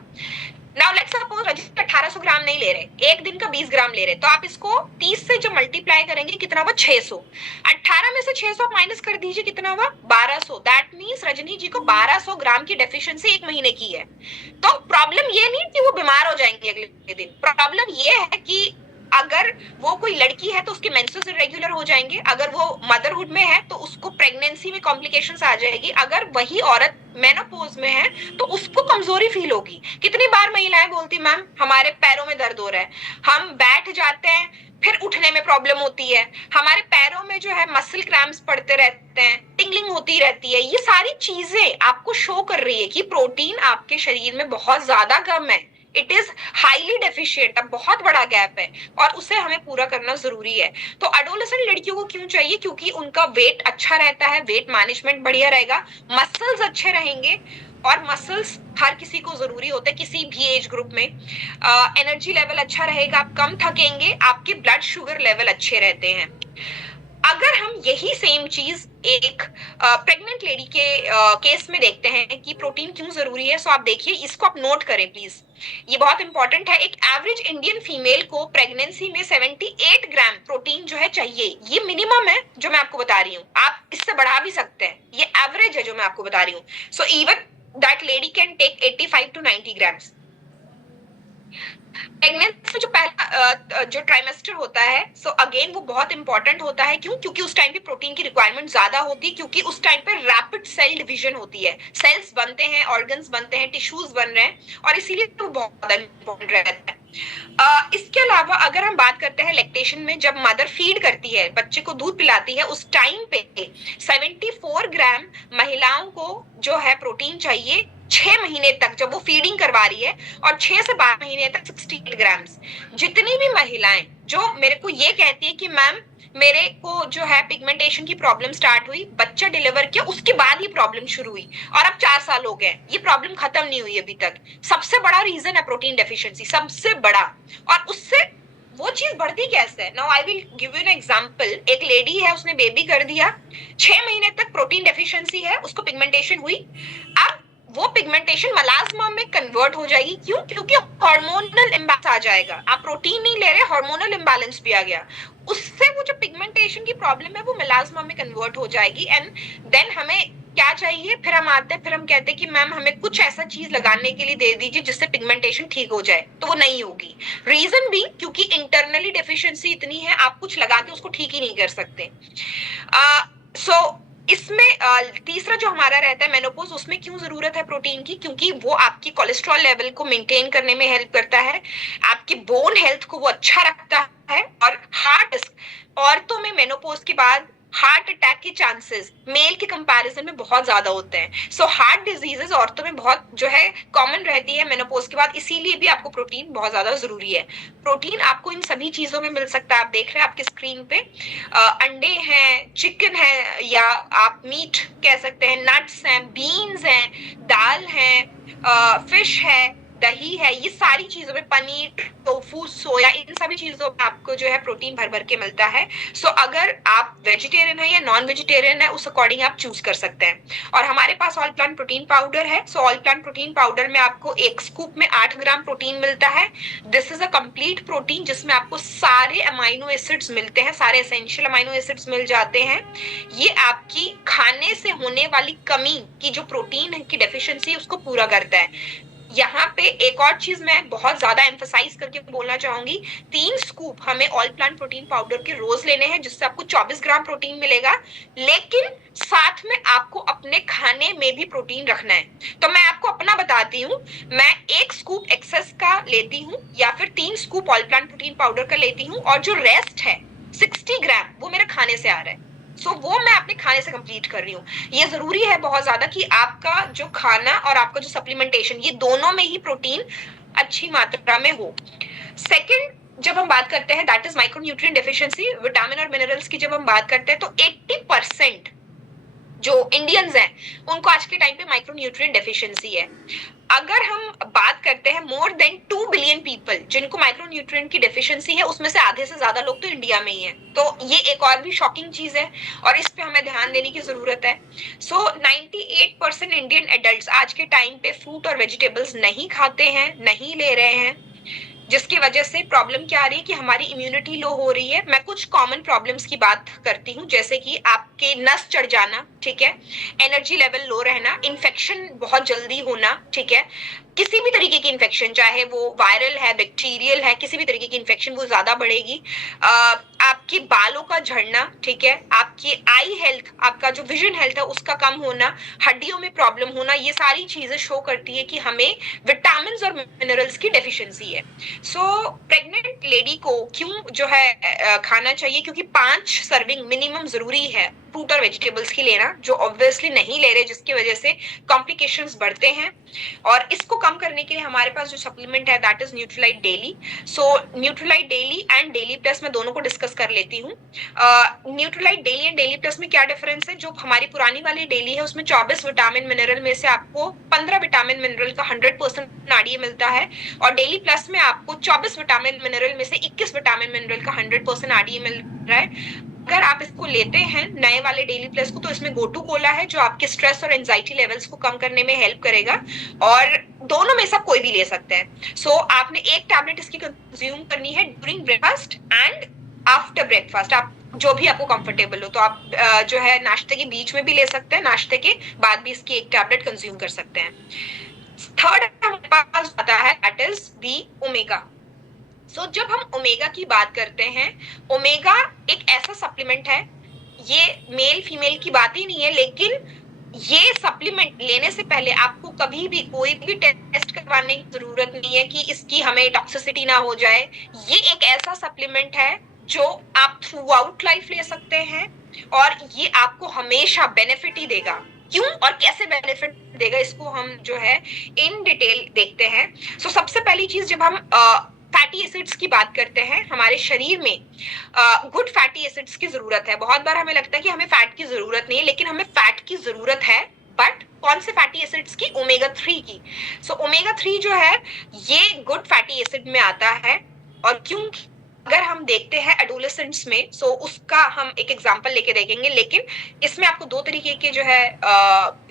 नाउ लेट्स सपोज रजिस्टर 1800 ग्राम नहीं ले रहे, एक दिन का 20 ग्राम ले रहे, तो आप इसको 30 से जब मल्टीप्लाई करेंगे कितना हुआ, 600। 18 में से 600 माइनस कर दीजिए, कितना हुआ, 1200। दैट मींस रजनी जी को 1200 ग्राम की डेफिशिएंसी एक महीने की है। तो प्रॉब्लम ये नहीं कि वो बीमार हो जाएंगे अगले दिन, प्रॉब्लम ये है कि अगर वो कोई लड़की है तो उसके मेंसेस इरेगुलर हो जाएंगे, अगर वो मदरहुड में है तो उसको प्रेगनेंसी में कॉम्प्लिकेशंस आ जाएगी, अगर वही औरत मेनोपॉज में है तो उसको कमजोरी फील होगी। कितनी बार महिलाएं बोलती मैम हमारे पैरों में दर्द हो रहा है, हम बैठ जाते हैं फिर उठने में प्रॉब्लम होती है, हमारे पैरों में जो है मसल क्रैम्प्स पड़ते रहते हैं, टिंगलिंग होती रहती है। ये सारी चीजें आपको शो कर रही है कि प्रोटीन आपके शरीर में बहुत ज्यादा कम है, इट इज हाईली डेफिशिएंट, अब बहुत बड़ा गैप है और उसे हमें पूरा करना जरूरी है। तो एडोलेसेंट लड़कियों को क्यों चाहिए, क्योंकि उनका वेट अच्छा रहता है, वेट मैनेजमेंट बढ़िया रहेगा, मसल्स अच्छे रहेंगे, और मसल्स हर किसी को जरूरी होते हैं किसी भी एज ग्रुप में। एनर्जी लेवल अच्छा रहेगा, आप कम थकेंगे, आपके ब्लड शुगर लेवल अच्छे रहते हैं। अगर हम यही सेम चीज एक प्रेग्नेंट लेडी के केस में देखते हैं कि प्रोटीन क्यों जरूरी है, सो आप देखिए, इसको आप नोट करें प्लीज, ये बहुत इंपॉर्टेंट है। एक एवरेज इंडियन फीमेल को प्रेगनेंसी में 78 ग्राम प्रोटीन जो है चाहिए, ये मिनिमम है जो मैं आपको बता रही हूँ, आप इससे बढ़ा भी सकते हैं, ये एवरेज है जो मैं आपको बता रही हूँ। So even that lady can take 85 to 90 grams. Pregnancy में जो पहला जो ट्राइमेस्टर होता है, सो अगेन वो बहुत इंपॉर्टेंट होता है, क्यों? क्योंकि उस टाइम पे प्रोटीन की रिक्वायरमेंट ज्यादा होती है, क्योंकि उस टाइम पे रैपिड सेल डिवीजन होती है, सेल्स बनते हैं, ऑर्गन्स बनते हैं, टिश्यूज बन रहे हैं, और इसीलिए तो बहुत ज्यादा इंपॉर्टेंट रहता है। इसके अलावा अगर हम बात करते हैं लैक्टेशन में, जब मदर फीड करती है, बच्चे को दूध पिलाती है, उस टाइम पे 74 ग्राम महिलाओं को जो है प्रोटीन चाहिए 6 महीने तक, जब वो फीडिंग करवा रही है, और 6 से 12 महीने तक 68 ग्राम्स। जितनी भी महिलाएं जो मेरे को ये कहती है कि मैम मेरे को जो है पिगमेंटेशन की प्रॉब्लम स्टार्ट हुई, बच्चा डिलीवर किया, उसके बाद ये प्रॉब्लम शुरू हुई, और अब 4 साल हो गए, ये प्रॉब्लम खत्म नहीं हुई अभी तक, सबसे बड़ा रीजन है प्रोटीन डेफिशिएंसी, सबसे बड़ा। और उससे वो चीज बढ़ती कैसे है, now I will give you an example. एक लेडी है, उसने बेबी कर दिया, 6 महीने तक प्रोटीन डेफिशिएंसी है, उसको पिगमेंटेशन हुई, अब वो पिगमेंटेशन मलाज्मा में कन्वर्ट हो जाएगी, क्यों? क्योंकि हार्मोनल इम्बैलेंस आ जाएगा, आप प्रोटीन नहीं ले रहे, हार्मोनल इम्बैलेंस भी आ गया, उससे वो जो पिगमेंटेशन की प्रॉब्लम है वो मलाज्मा में कन्वर्ट हो जाएगी। एंड देन हमें क्या चाहिए, फिर हम आते हैं, फिर हम कहते हैं कि मैम हमें कुछ ऐसा चीज लगाने के लिए दे दीजिए जिससे पिगमेंटेशन ठीक हो जाए, तो वो नहीं होगी। रीजन भी क्योंकि इंटरनली डेफिशिएंसी इतनी है, आप कुछ लगा के उसको ठीक ही नहीं कर सकते। इसमें तीसरा जो हमारा रहता है मेनोपॉज, उसमें क्यों जरूरत है प्रोटीन की, क्योंकि वो आपकी कोलेस्ट्रॉल लेवल को मेंटेन करने में हेल्प करता है, आपके बोन हेल्थ को वो अच्छा रखता है, और हार्ट, औरतों में मेनोपॉज के बाद हार्ट अटैक के चांसेस मेल के कंपैरिजन में बहुत ज्यादा होते हैं। सो हार्ट डिजीजेस औरतों में बहुत जो है कॉमन रहती है मेनोपॉज के बाद, इसीलिए भी आपको प्रोटीन बहुत ज्यादा जरूरी है। प्रोटीन आपको इन सभी चीजों में मिल सकता है, आप देख रहे हैं आपके स्क्रीन पे, अंडे हैं, चिकन है, या आप मीट कह सकते हैं, नट्स हैं, बीन्स हैं, दाल है, फिश है, दही है, ये सारी चीजों में, पनीर, टोफू, सोया, इन सभी चीजों में आपको जो है प्रोटीन भर भर के मिलता है। सो अगर आप वेजिटेरियन है या नॉन वेजिटेरियन है, उस अकॉर्डिंग आप चूज कर सकते हैं। और हमारे पास ऑल प्लांट प्रोटीन पाउडर है। So all plant protein powder में आपको एक स्कूप में 8 ग्राम प्रोटीन मिलता है। This is a complete protein जिसमें आपको सारे अमाइनो एसिड्स मिलते हैं, सारे एसेंशियल अमाइनो एसिड्स मिल जाते हैं। ये आपकी खाने से होने वाली कमी की जो प्रोटीन की डेफिशिएंसी है उसको पूरा करता है। यहाँ पे एक और चीज मैं बहुत ज्यादा एम्फसाइज करके बोलना चाहूंगी, 3 स्कूप हमें ऑल प्लांट प्रोटीन पाउडर के रोज लेने हैं, जिससे आपको 24 ग्राम प्रोटीन मिलेगा। लेकिन साथ में आपको अपने खाने में भी प्रोटीन रखना है। तो मैं आपको अपना बताती हूँ, मैं 1 स्कूप एक्सेस का लेती हूँ या फिर 3 scoop all plant protein powder का लेती हूँ, और जो रेस्ट है 60 ग्राम वो मेरे खाने से आ रहा है। सो वो मैं अपने खाने से कंप्लीट कर रही हूँ। ये जरूरी है बहुत ज्यादा कि आपका जो खाना और आपका जो सप्लीमेंटेशन, ये दोनों में ही प्रोटीन अच्छी मात्रा में हो। सेकंड, जब हम बात करते हैं that is micronutrient deficiency, vitamin और मिनरल्स की जब हम बात करते हैं तो 80% जो इंडियंस हैं उनको आज के टाइम पे माइक्रोन्यूट्रिएंट डेफिशिएंसी है। अगर हम बात करते हैं मोर देन 2 बिलियन पीपल जिनको माइक्रोन्यूट्रिएंट की डेफिशिएंसी है, उसमें से आधे से ज्यादा लोग तो इंडिया में ही हैं। तो ये एक और भी शॉकिंग चीज है और इस पे हमें ध्यान देने की जरूरत है। सो 98% इंडियन एडल्ट्स आज के टाइम पे फ्रूट और वेजिटेबल्स नहीं खाते हैं, नहीं ले रहे हैं, जिसकी वजह से प्रॉब्लम क्या आ रही है कि हमारी इम्यूनिटी लो हो रही है। मैं कुछ कॉमन प्रॉब्लम्स की बात करती हूँ, जैसे कि आपके नस चढ़ जाना, ठीक है, एनर्जी लेवल लो रहना, इन्फेक्शन बहुत जल्दी होना, ठीक है, किसी भी तरीके की इन्फेक्शन, चाहे वो वायरल है, बैक्टीरियल है, किसी भी तरीके की इन्फेक्शन वो ज्यादा बढ़ेगी। आपके बालों का झड़ना, ठीक है, आपकी आई हेल्थ, आपका जो विजन हेल्थ है उसका कम होना, हड्डियों में प्रॉब्लम होना, ये सारी चीजें शो करती है कि हमें विटामिन और मिनरल्स की डेफिशिएंसी है। सो प्रेग्नेंट लेडी को क्यों जो है खाना चाहिए, क्योंकि 5 सर्विंग मिनिमम जरूरी है फ्रूट और वेजिटेबल्स की लेना, जो ऑब्वियसली नहीं ले रहे, जिसकी वजह से कॉम्प्लिकेशंस बढ़ते हैं। और इसको कम करने के लिए हमारे पास जो सप्लीमेंट है that is Nutrilite daily. So Nutrilite daily and daily plus मैं दोनों को डिस्कस कर लेती हूँ। Nutrilite daily and daily plus में क्या डिफरेंस है, जो हमारी पुरानी वाली डेली है उसमें 24 विटामिन मिनरल में से आपको 15 विटामिन मिनरल का 100% नाड़ीय मिलता है, और डेली प्लस में आपको 24 विटामिन मिनरल में से 21 विटामिन मिनरल का 100% नाड़ीय मिल रहा है। अगर आप इसको लेते हैं नए वाले डेली प्लस को, तो इसमें गोटू कोला है जो आपके स्ट्रेस और एंजाइटी लेवल्स को कम करने में हेल्प करेगा, और दोनों में सब कोई भी ले सकते हैं। सो आपने एक टैबलेट इसकी कंज्यूम करनी है during breakfast and after breakfast, आप जो भी आपको कंफर्टेबल हो। तो आप जो है नाश्ते के बीच में भी ले सकते हैं, नाश्ते के बाद भी इसकी एक टैबलेट कंज्यूम कर सकते हैं। थर्ड हमारे पास आता है दैट इज दी ओमेगा। सो जब हम ओमेगा की बात करते हैं, ओमेगा एक ऐसा सप्लीमेंट है, ये मेल फीमेल की बात ही नहीं है, लेकिन ये सप्लीमेंट लेने से पहले आपको कभी भी कोई भी टेस्ट करवाने की जरूरत नहीं है कि इसकी हमें टॉक्सिसिटी ना हो जाए। ये एक ऐसा सप्लीमेंट है जो आप थ्रू आउट लाइफ ले सकते हैं, और ये आपको हमेशा बेनिफिट ही देगा। क्यों और कैसे बेनिफिट देगा, इसको हम जो है इन डिटेल देखते हैं। सो सबसे पहली चीज, जब हम फैटी एसिड्स की बात करते हैं, हमारे शरीर में गुड फैटी एसिड्स की जरूरत है। बहुत बार हमें लगता है कि हमें फैट की जरूरत नहीं है, लेकिन हमें फैट की जरूरत है, बट कौन से फैटी एसिड्स की, ओमेगा 3 की। सो ओमेगा 3 जो है ये गुड फैटी एसिड में आता है। और क्योंकि अगर हम देखते हैं एडोलेसेंट्स में, सो उसका हम एक एग्जांपल लेके देखेंगे, लेकिन इसमें आपको 2 तरीके के जो है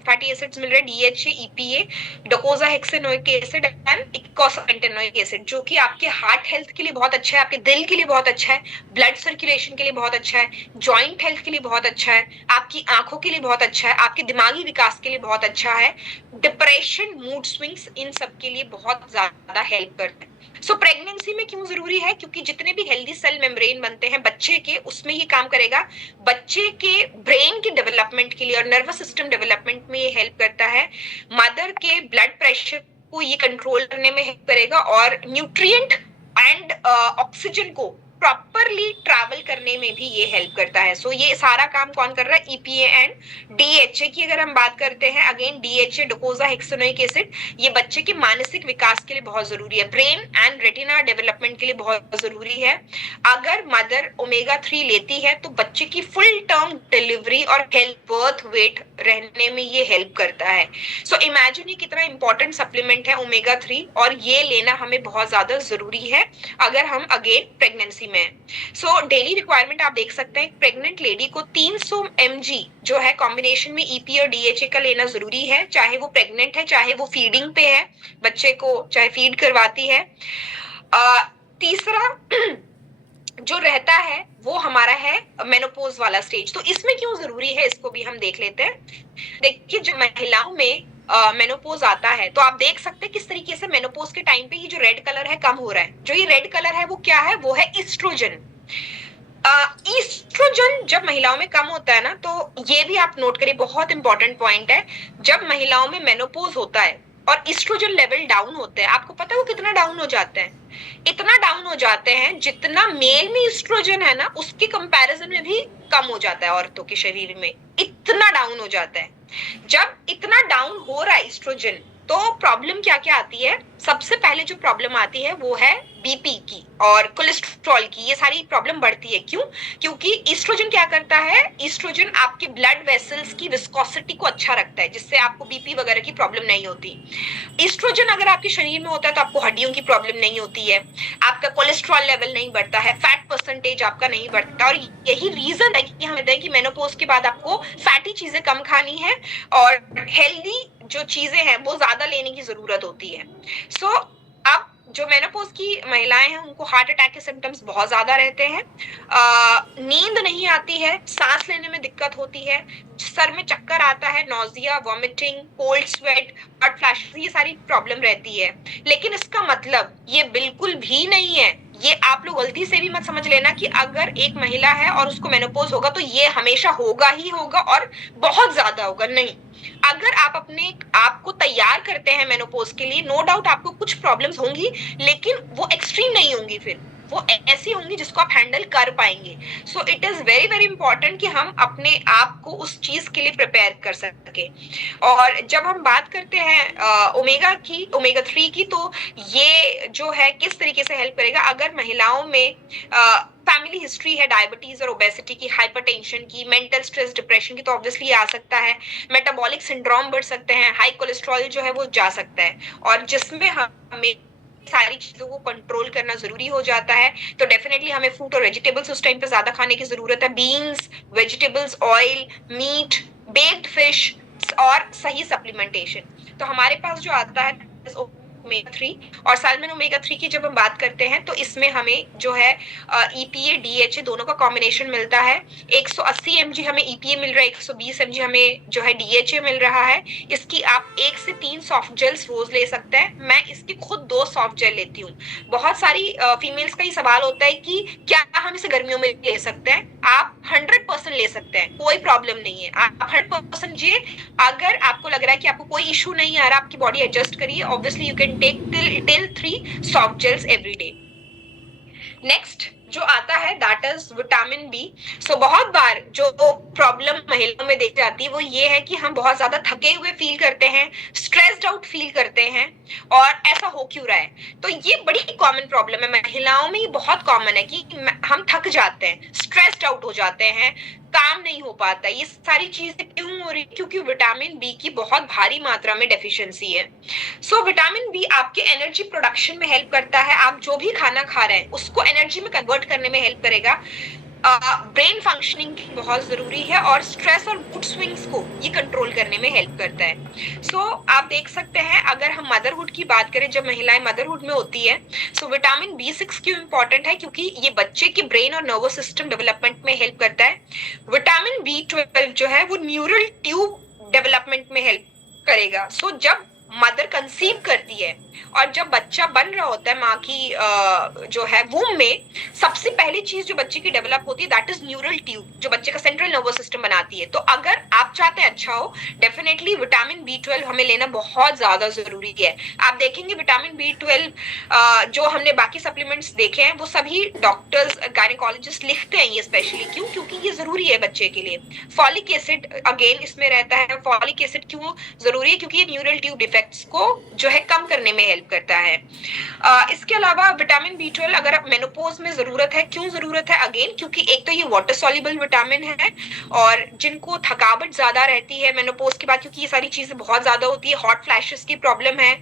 फैटी एसिड्स मिल रहे हैं, DHA, EPA, docosahexaenoic acid and eicosapentaenoic acid, जो कि आपके हार्ट हेल्थ के लिए बहुत अच्छा है, आपके दिल के लिए बहुत अच्छा है, ब्लड सर्कुलेशन के लिए बहुत अच्छा है, जॉइंट हेल्थ के लिए बहुत अच्छा है, आपकी आंखों के लिए बहुत अच्छा है, आपके दिमागी विकास के लिए बहुत अच्छा है, डिप्रेशन, मूड स्विंग्स, इन सब के लिए बहुत ज्यादा हेल्प करता है। सो प्रेगनेंसी में क्यों जरूरी है, क्योंकि जितने भी हेल्दी सेल मेम्ब्रेन बनते हैं बच्चे के, उसमें ये काम करेगा, बच्चे के ब्रेन के डेवलपमेंट के लिए और नर्वस सिस्टम डेवलपमेंट में ये हेल्प करता है, मदर के ब्लड प्रेशर को ये कंट्रोल करने में हेल्प करेगा, और न्यूट्रिएंट एंड ऑक्सीजन को प्रॉपर प्रॉपरली ट्रैवल करने में भी ये हेल्प करता है। सो ये सारा काम कौन कर रहा है? ईपीए एंड डीएचए की अगर हम बात करते हैं, अगेन डीएचए डोकोसाहेक्सोनोइक एसिड, ये बच्चे के मानसिक विकास के लिए बहुत जरूरी है, ब्रेन एंड रेटिना डेवलपमेंट के लिए बहुत जरूरी है। अगर मदर ओमेगा 3 लेती है तो बच्चे की फुल टर्म डिलीवरी और हेल्थ बर्थ वेट रहने में ये हेल्प करता है। सो इमेजिन ये कितना इंपॉर्टेंट सप्लीमेंट है ओमेगा 3, और ये लेना हमें बहुत ज्यादा जरूरी है अगर हम अगेन प्रेगनेंसी में। सो डेली रिक्वायरमेंट आप देख सकते हैं, प्रेग्नेंट लेडी को 300 mg जो है कॉम्बिनेशन में ईपी और डीएचए का लेना जरूरी है, चाहे वो प्रेग्नेंट है, चाहे वो फीडिंग पे है, बच्चे को चाहे फीड करवाती है। तीसरा जो रहता है वो हमारा है मेनोपॉज वाला स्टेज। तो इसमें क्यों जरूरी है इसको भी हम देख लेते हैं। देखिए, जो महिलाओं में मेनोपॉज आता है तो आप देख सकते हैं किस तरीके से मेनोपॉज के टाइम पे ये जो रेड कलर है कम हो रहा है। जो ये रेड कलर है वो क्या है? वो है ईस्ट्रोजन। ईस्ट्रोजन जब महिलाओं में कम होता है ना, तो ये भी आप नोट करिए, बहुत इंपॉर्टेंट पॉइंट है। जब महिलाओं में मेनोपॉज होता है और ईस्ट्रोजन लेवल डाउन होते हैं, आपको पता है वो कितना डाउन हो जाते हैं? इतना डाउन हो जाते हैं जितना मेल में ईस्ट्रोजन है ना, उसके कंपैरिजन में भी कम हो जाता है औरतों के शरीर में, इतना डाउन हो जाता है। जब इतना डाउन हो रहा है ईस्ट्रोजन, तो प्रॉब्लम क्या क्या आती है? सबसे पहले जो प्रॉब्लम आती है वो है बीपी की और कोलेस्ट्रॉल की। ये सारी प्रॉब्लम बढ़ती है। क्यों? क्योंकि ईस्ट्रोजन क्या करता है? ईस्ट्रोजन आपके ब्लड वेसल्स की विस्कोसिटी को अच्छा रखता है, जिससे आपको बीपी वगैरह की प्रॉब्लम नहीं होती। ईस्ट्रोजन अगर आपके शरीर में होता है तो आपको हड्डियों की प्रॉब्लम नहीं होती है, आपका कोलेस्ट्रॉल लेवल नहीं बढ़ता है, फैट परसेंटेज आपका नहीं बढ़ता। और यही रीजन है कि हम कहते हैं कि मेनोपॉज के बाद आपको फैटी चीजें कम खानी है और हेल्दी जो चीजें हैं वो ज्यादा लेने की जरूरत होती है। सो अब जो मेनोपॉज की महिलाएं हैं उनको हार्ट अटैक के सिम्टम्स बहुत ज्यादा रहते हैं, नींद नहीं आती है, सांस लेने में दिक्कत होती है, सर में चक्कर आता है, nausea, vomiting, cold sweat, hot flashes, ये सारी प्रॉब्लम रहती है। लेकिन इसका मतलब ये बिल्कुल भी नहीं है, ये आप लोग गलती से भी मत समझ लेना कि अगर एक महिला है और उसको मेनोपॉज होगा तो ये हमेशा होगा ही होगा और बहुत ज्यादा होगा। नहीं, अगर आप अपने आप को तैयार करते हैं मेनोपॉज के लिए, नो डाउट आपको कुछ प्रॉब्लम्स होंगी, लेकिन वो एक्सट्रीम नहीं होंगी, फिर वो ऐसी होंगी जिसको आप हैंडल कर पाएंगे। So it is very very important कि हम अपने आप को उस चीज के लिए प्रिपेयर कर सके। और जब हम बात करते हैं ओमेगा 3 की, तो ये जो है किस तरीके से हेल्प करेगा? अगर महिलाओं में फैमिली हिस्ट्री है डायबिटीज और ओबेसिटी की, हाइपरटेंशन की, मेंटल स्ट्रेस, डिप्रेशन की, तो ऑब्वियसली आ सकता है। मेटाबॉलिक सिंड्रोम बढ़ सकते हैं, हाई कोलेस्ट्रॉल जो है वो जा सकता है, और जिसमें हमें सारी चीजों को कंट्रोल करना जरूरी हो जाता है। तो डेफिनेटली हमें फ्रूट और वेजिटेबल्स उस टाइम पे ज्यादा खाने की जरूरत है, beans, vegetables, oil, meat, baked fish और सही सप्लीमेंटेशन। तो हमारे पास जो आता है ओमेगा 3 और सालमन ओमेगा 3 की जब हम बात करते हैं तो इसमें हमें जो है ईपीए डीएचए दोनों का कॉम्बिनेशन मिलता है। 180 mg हमें ईपीए मिल रहा है, 120 mg हमें जो है डीएचए मिल रहा है। इसकी आप 1 से 3 सॉफ्ट जेल्स रोज ले सकते हैं। मैं इसकी खुद 2 सॉफ्ट जेल लेती हूँ। बहुत सारी फीमेल्स का ही सवाल होता है कि क्या हम इसे गर्मियों में ले सकते हैं? आप 100% ले सकते हैं, कोई प्रॉब्लम नहीं है, आप 100% जिए। अगर आपको लग रहा है कि आपको कोई इशू नहीं आ रहा, आपकी बॉडी एडजस्ट करिए, obviously you can take till 3 soft gels every day. Next जो आता है दैट इज विटामिन बी। सो बहुत बार जो प्रॉब्लम महिलाओं में देखी जाती है वो ये है कि हम बहुत ज्यादा थके हुए फील करते हैं, स्ट्रेस्ड आउट फील करते हैं, और ऐसा हो क्यों रहा है? तो ये बड़ी कॉमन प्रॉब्लम है महिलाओं में, ये बहुत कॉमन है कि हम थक जाते हैं, स्ट्रेस्ड आउट हो जाते हैं, काम नहीं हो पाता। ये सारी चीजें क्यों हो रही? क्योंकि विटामिन बी की बहुत भारी मात्रा में डेफिशिएंसी है। सो विटामिन बी आपके एनर्जी प्रोडक्शन में हेल्प करता है। आप जो भी खाना खा रहे हैं उसको एनर्जी में कन्वर्ट करने में हेल्प करेगा। ब्रेन फंक्शनिंग बहुत जरूरी है, और स्ट्रेस और मूड स्विंग्स को ये कंट्रोल करने में हेल्प करता है। सो आप देख सकते हैं, अगर हम मदरहुड की बात करें, जब महिलाएं मदरहुड में होती है, सो विटामिन B6 क्यों इंपॉर्टेंट है? क्योंकि ये बच्चे के ब्रेन और नर्वस सिस्टम डेवलपमेंट में हेल्प करता है। विटामिन B12 जो है वो न्यूरल ट्यूब डेवलपमेंट में हेल्प करेगा। सो जब मदर कंसीव करती है और जब बच्चा बन रहा होता है माँ की जो है वूम में, सबसे पहले पहली चीज जो बच्चे की डेवलप होती है दैट इज न्यूरल ट्यूब, जो बच्चे का सेंट्रल नर्वस सिस्टम बनाती है। तो अगर आप चाहते हैं अच्छा हो, डेफिनेटली विटामिन B12 हमें लेना बहुत ज्यादा जरूरी है। आप देखेंगे विटामिन B12 जो हमने बाकी सप्लीमेंट्स देखे हैं वो सभी डॉक्टर्स गायनेकोलॉजिस्ट लिखते हैं ये स्पेशली, क्यों? क्योंकि ये जरूरी है बच्चे के लिए। फॉलिक एसिड अगेन इसमें रहता है। फॉलिक एसिड क्यों जरूरी है? क्योंकि ये न्यूरल ट्यूब डिफेक्ट्स को जो है कम करने में हेल्प करता है। इसके अलावा विटामिन B12 अगर आप मेनोपॉज में जरूरत है, क्यों जरूरत है? अगेन क्योंकि एक तो ये वाटर सॉल्युबल विटामिन है, और जिनको थकावट ज्यादा रहती है मेनोपॉज के बाद, क्योंकि ये सारी चीजें बहुत ज्यादा होती है, हॉट फ्लैशेस की प्रॉब्लम है,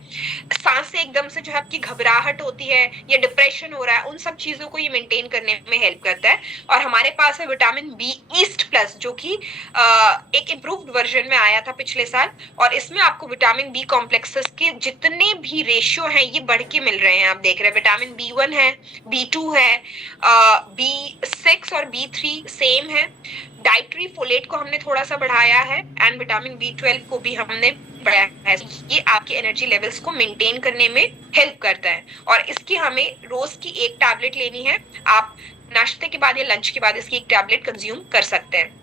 सांस से एकदम से जो है आपकी घबराहट होती है या डिप्रेशन हो रहा है, उन सब चीजों को ये मेंटेन करने में हेल्प करता है। और हमारे पास है विटामिन B ईस्ट प्लस, जो कि एक इम्प्रूव्ड वर्जन में आया था पिछले साल, और इसमें आपको विटामिन B कॉम्प्लेक्सेस के जितने भी रेशियो हैं ये बढ़ के मिल रहे हैं। आप देख रहे हैं विटामिन B1 है, B2 है, B6 और B3 सेम है। डाइटरी फोलेट को हमने थोड़ा सा बढ़ाया है, एंड विटामिन B12 को भी हमने बढ़ाया है। ये आपके एनर्जी लेवल्स को मेंटेन करने में हेल्प करता है, और इसकी हमें रोज की एक टैबलेट लेनी है। आप नाश्ते के बाद या लंच के बाद इसकी एक टैबलेट कंज्यूम कर सकते हैं।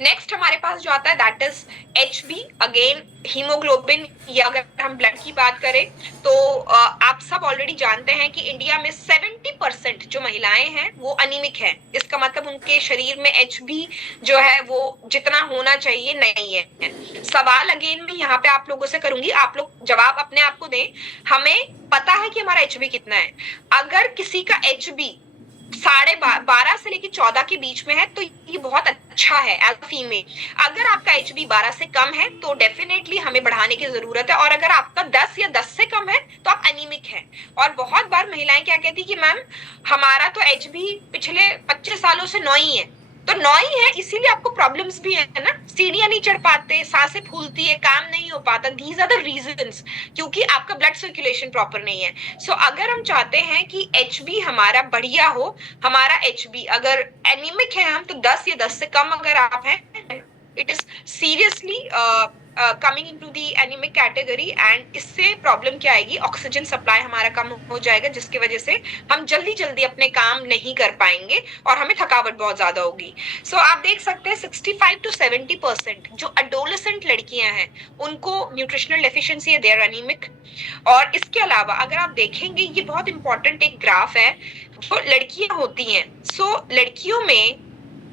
नेक्स्ट हमारे पास जो आता है that is HB, again haemoglobin, या अगर हम ब्लड की बात करें तो आप सब ऑलरेडी जानते हैं कि इंडिया में 70% जो महिलाएं हैं वो अनीमिक हैं। इसका मतलब उनके शरीर में HB जो है वो जितना होना चाहिए नहीं है। सवाल अगेन मैं यहाँ पे आप लोगों से करूंगी, आप लोग जवाब अपने आप को दें। हमें पता है कि हमारा HB कितना है। अगर किसी का HB 12.5 से लेकर 14 के बीच में है तो ये बहुत अच्छा है एज अ फीमेल। अगर आपका HB 12 से कम है तो डेफिनेटली हमें बढ़ाने की जरूरत है, और अगर आपका 10 या 10 से कम है तो आप अनीमिक हैं। और बहुत बार महिलाएं क्या कहती कि मैम हमारा तो HB पिछले 25 सालों से 9 ही है, तो 9 ही है इसीलिए आपको प्रॉब्लम्स भी है ना, सीढ़ियां नहीं चढ़ पाते, सांसें फूलती है, काम नहीं हो पाता। दीज आर द रीजंस, क्योंकि आपका ब्लड सर्कुलेशन प्रॉपर नहीं है। सो अगर हम चाहते हैं कि HB हमारा बढ़िया हो, हमारा HB अगर एनीमिक है हम, तो 10 या 10 से कम अगर आप हैं, it is seriously coming into the anaemic category. And इससे प्रॉब्लम क्या आएगी, ऑक्सीजन सप्लाई हमारा कम हो जाएगा, जिसकी वजह से हम जल्दी जल्दी अपने काम नहीं कर पाएंगे और हमें थकावट बहुत ज्यादा होगी। सो आप देख सकते हैं 65 to 70% जो एडोलेसेंट लड़कियां हैं उनको न्यूट्रिशनल डेफिशिएंसी है, दे आर एनीमिक। और इसके अलावा अगर आप देखेंगे, ये बहुत इंपॉर्टेंट एक ग्राफ है, जो लड़कियां होती हैं, सो लड़कियों में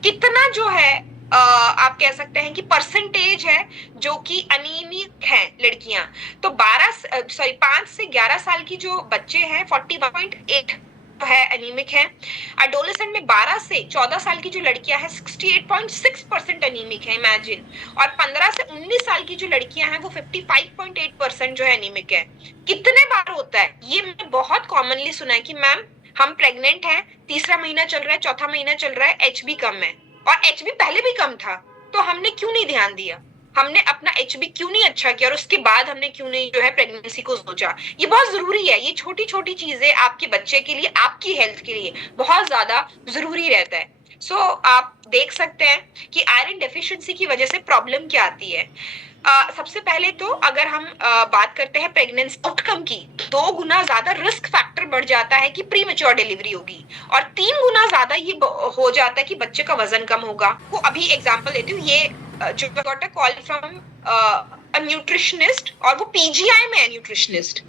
कितना जो है आप कह सकते हैं कि परसेंटेज है जो कि अनीमिक हैं लड़कियां, तो 5 से 11 साल की जो बच्चे हैं 41.8 है एनीमिक है। एडोलेसेंट में 12 से 14 साल की जो लड़कियां हैं 68.6% एनीमिक है, इमेजिन। और 15 से 19 साल की जो लड़कियां हैं वो 55.8% जो है एनीमिक है। कितने बार होता है ये मैंने बहुत कॉमनली सुना है कि मैम हम प्रेग्नेंट हैं, तीसरा महीना चल रहा है, चौथा महीना चल रहा है, HB कम है, और HB पहले भी कम था, तो हमने क्यों नहीं ध्यान दिया, हमने अपना HB क्यों नहीं अच्छा किया, और उसके बाद हमने क्यों नहीं जो है प्रेगनेंसी को सोचा। ये बहुत जरूरी है, ये छोटी छोटी चीजें आपके बच्चे के लिए, आपकी हेल्थ के लिए बहुत ज्यादा जरूरी रहता है। सो आप देख सकते हैं कि आयरन डेफिशिएंसी की वजह से प्रॉब्लम क्या आती है। सबसे पहले तो अगर हम बात करते हैं प्रेगनेंसी आउटकम की, 2 गुना ज्यादा रिस्क फैक्टर बढ़ जाता है कि प्री मैच्योर डिलीवरी होगी, और 3 गुना ज्यादा ये हो जाता है कि बच्चे का वजन कम होगा। वो अभी एग्जांपल देती हूँ, ये जो got a call from a nutritionist, और वो PGI में है न्यूट्रिशनिस्ट,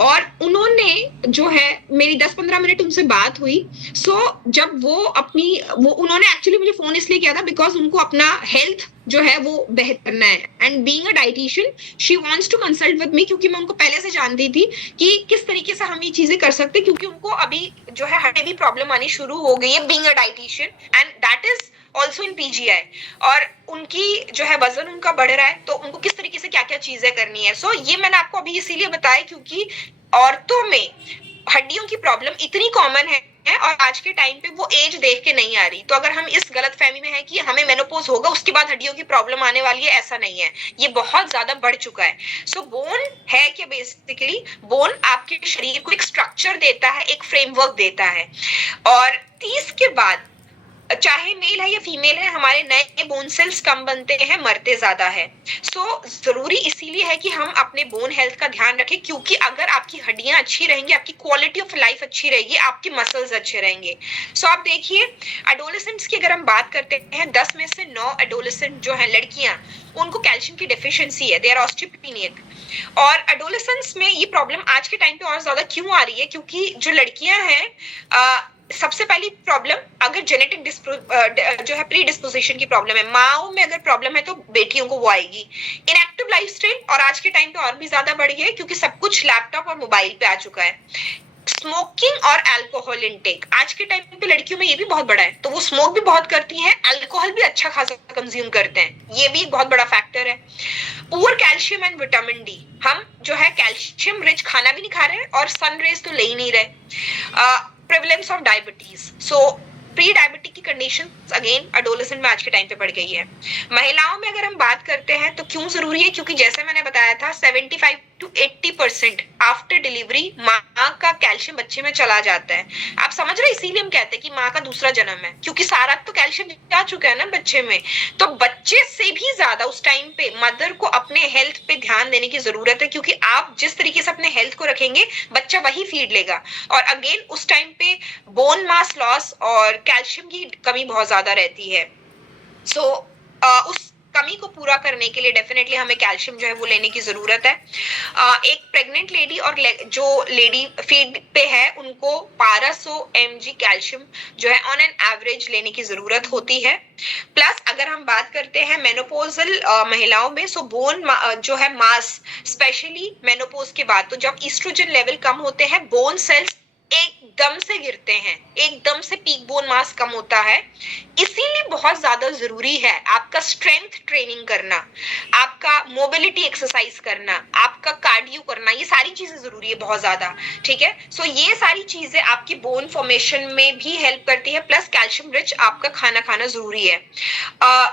और उन्होंने जो है मेरी 10-15 मिनट उनसे बात हुई। सो जब वो उन्होंने एक्चुअली मुझे फोन इसलिए किया था बिकॉज उनको अपना हेल्थ जो है वो बेहतर करना है, and being a dietitian she wants to consult with me, क्योंकि मैं उनको पहले से जानती थी कि किस तरीके से हम ये चीजें कर सकते, क्योंकि उनको अभी जो है हार्ट में भी प्रॉब्लम आनी शुरू हो गई है being a dietitian, and that is also in PGI, और उनकी जो है वजन उनका बढ़ रहा है, तो उनको किस तरीके से क्या क्या चीजें करनी है। सो ये मैंने आपको अभी इसीलिए बताया क्योंकि औरतों में हड्डियों की प्रॉब्लम इतनी कॉमन है, और आज के टाइम पे वो एज देख के नहीं आ रही। तो अगर हम इस गलतफहमी में है कि हमें मेनोपॉज होगा उसके बाद हड्डियों की प्रॉब्लम आने वाली है, ऐसा नहीं है, ये बहुत ज्यादा बढ़ चुका है। सो बोन है कि बेसिकली बोन आपके शरीर को एक स्ट्रक्चर देता है, एक फ्रेमवर्क देता है, और 30 के बाद चाहे मेल है या फीमेल है, हमारे नए बोन सेल्स कम बनते हैं, मरते ज्यादा है। जरूरी इसीलिए है कि हम अपने बोन हेल्थ का ध्यान रखें, क्योंकि अगर आपकी हड्डियां अच्छी रहेंगी, आपकी क्वालिटी ऑफ लाइफ अच्छी रहेगी, आपके मसल्स अच्छे रहेंगे। आप देखिए, एडोलेसेंट्स की अगर हम बात करते हैं, 10 में से 9 एडोलेसेंट जो है लड़कियां, उनको कैल्शियम की डिफिशियंसी है, दे आर ऑस्टियोपेनिक। और एडोलेसेंस में ये प्रॉब्लम आज के टाइम पे और ज्यादा क्यों आ रही है, क्योंकि जो लड़कियां हैं, सबसे पहली प्रॉब्लम, अगर जेनेटिक जो है प्री डिस्पोजिशन की प्रॉब्लम है, माओ में अगर प्रॉब्लम है तो बेटियों को वो आएगी। इनएक्टिव लाइफस्टाइल और आज के टाइम पे और भी ज्यादा बढ़ गई है, क्योंकि सब कुछ लैपटॉप और मोबाइल पे आ चुका है। स्मोकिंग और अल्कोहल इनटेक आज के टाइम पे लड़कियों में ये भी बहुत बड़ा है, तो वो स्मोक भी बहुत करती हैं, अल्कोहल भी अच्छा खासा कंज्यूम करते हैं, ये भी एक बहुत बड़ा फैक्टर है। Poor calcium and vitamin D, हम जो है कैल्शियम रिच खाना भी नहीं खा रहे और सन रेज तो ले ही नहीं रहे। Prevalence of diabetes, pre diabetic की कंडीशन अगेन एडोलेसेंट में आज के टाइम पे बढ़ गई है। महिलाओं में अगर हम बात करते हैं तो क्यों जरूरी है, क्योंकि जैसे मैंने बताया था 75 to 80% आफ्टर डिलीवरी माँ का कैल्शियम बच्चे में चला जाता है। आप समझ रहे, इसीलिए हम कहते हैं कि माँ का दूसरा जन्म है, क्योंकि सारा तो कैल्शियम जा चुका है ना बच्चे में। तो बच्चे से भी ज्यादा उस टाइम पे मदर को अपने हेल्थ पे ध्यान देने की जरूरत है, क्योंकि आप जिस तरीके से अपने हेल्थ को रखेंगे, बच्चा वही फीड लेगा। और अगेन उस टाइम पे बोन मास लॉस और कैल्शियम की कमी बहुत ज्यादा रहती है। उस कमी को पूरा करने के लिए डेफिनेटली हमें कैल्शियम जो है वो लेने की जरूरत है। एक प्रेग्नेंट लेडी और जो लेडी फीड पे है, उनको 1200 mg कैल्शियम जो है ऑन एन एवरेज लेने की जरूरत होती है। प्लस अगर हम बात करते हैं मेनोपोजल महिलाओं में, बोन जो है मास, स्पेशली मेनोपोज के बाद, तो जब ईस्ट्रोजन लेवल कम होते हैं, बोन सेल्स एकदम से गिरते हैं, एकदम से पीक बोन मास कम होता है। इसीलिए बहुत ज्यादा जरूरी है आपका स्ट्रेंथ ट्रेनिंग करना, आपका मोबिलिटी एक्सरसाइज करना, आपका कार्डियो करना, ये सारी चीजें जरूरी है बहुत ज्यादा। ठीक है, ये सारी चीजें आपकी बोन फॉर्मेशन में भी हेल्प करती है, प्लस कैल्शियम रिच आपका खाना खाना जरूरी है।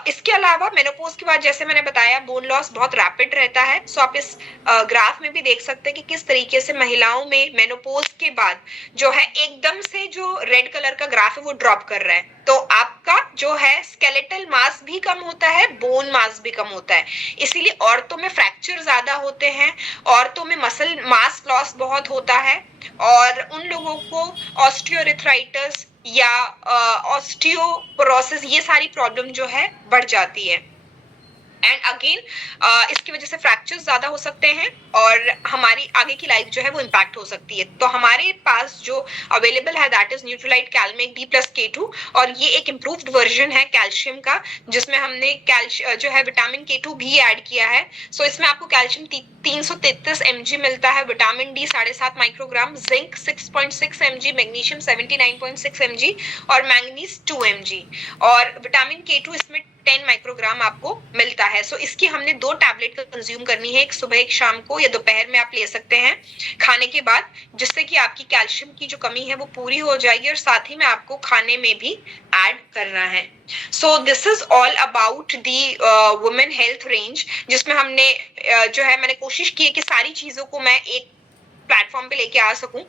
इसके अलावा मेनोपॉज के बाद जैसे मैंने बताया, बोन लॉस बहुत रैपिड रहता है। आप इस ग्राफ में भी देख सकते हैं कि किस तरीके से महिलाओं में मेनोपॉज के बाद जो है एकदम से जो रेड कलर का ग्राफ है वो ड्रॉप कर रहा है। तो आपका जो है स्केलेटल मास भी कम होता है, बोन मास भी कम होता है। इसीलिए औरतों में फ्रैक्चर ज्यादा होते हैं, औरतों में मसल मास लॉस बहुत होता है, और उन लोगों को ऑस्टियोआर्थराइटिस या ऑस्टियोपोरोसिस, ये सारी प्रॉब्लम जो है बढ़ जाती है। एंड अगेन इसकी वजह से फ्रैक्चर्स ज्यादा हो सकते हैं और हमारी आगे की लाइफ जो है वो इम्पैक्ट हो सकती है। तो हमारे पास जो अवेलेबल है दैट इज न्यूट्रीलाइट कैलमेक D+K2, और ये एक इम्प्रूव्ड वर्जन है कैल्शियम का, जिसमें हमने जो है विटामिन K2 भी ऐड किया है। इसमें आपको कैल्शियम 333 mg मिलता है, vitamin D 7.5 microgram, zinc 6.6 mg, magnesium 79.6 mg और मैंगनीज 2 mg, और विटामिन K2 इसमें 10 माइक्रोग्राम आपको मिलता है। इसकी हमने 2 टैबलेट कंज्यूम करनी है, एक सुबह एक शाम को, या दोपहर में आप ले सकते हैं खाने के बाद, जिससे कि आपकी कैल्शियम की जो कमी है वो पूरी हो जाएगी, और साथ ही में आपको खाने में भी ऐड करना है। This is all about the women health range, जिसमें हमने जो है मैंने कोशिश की है कि सारी चीजों को मैं एक प्लेटफॉर्म पे लेके आ सकूं।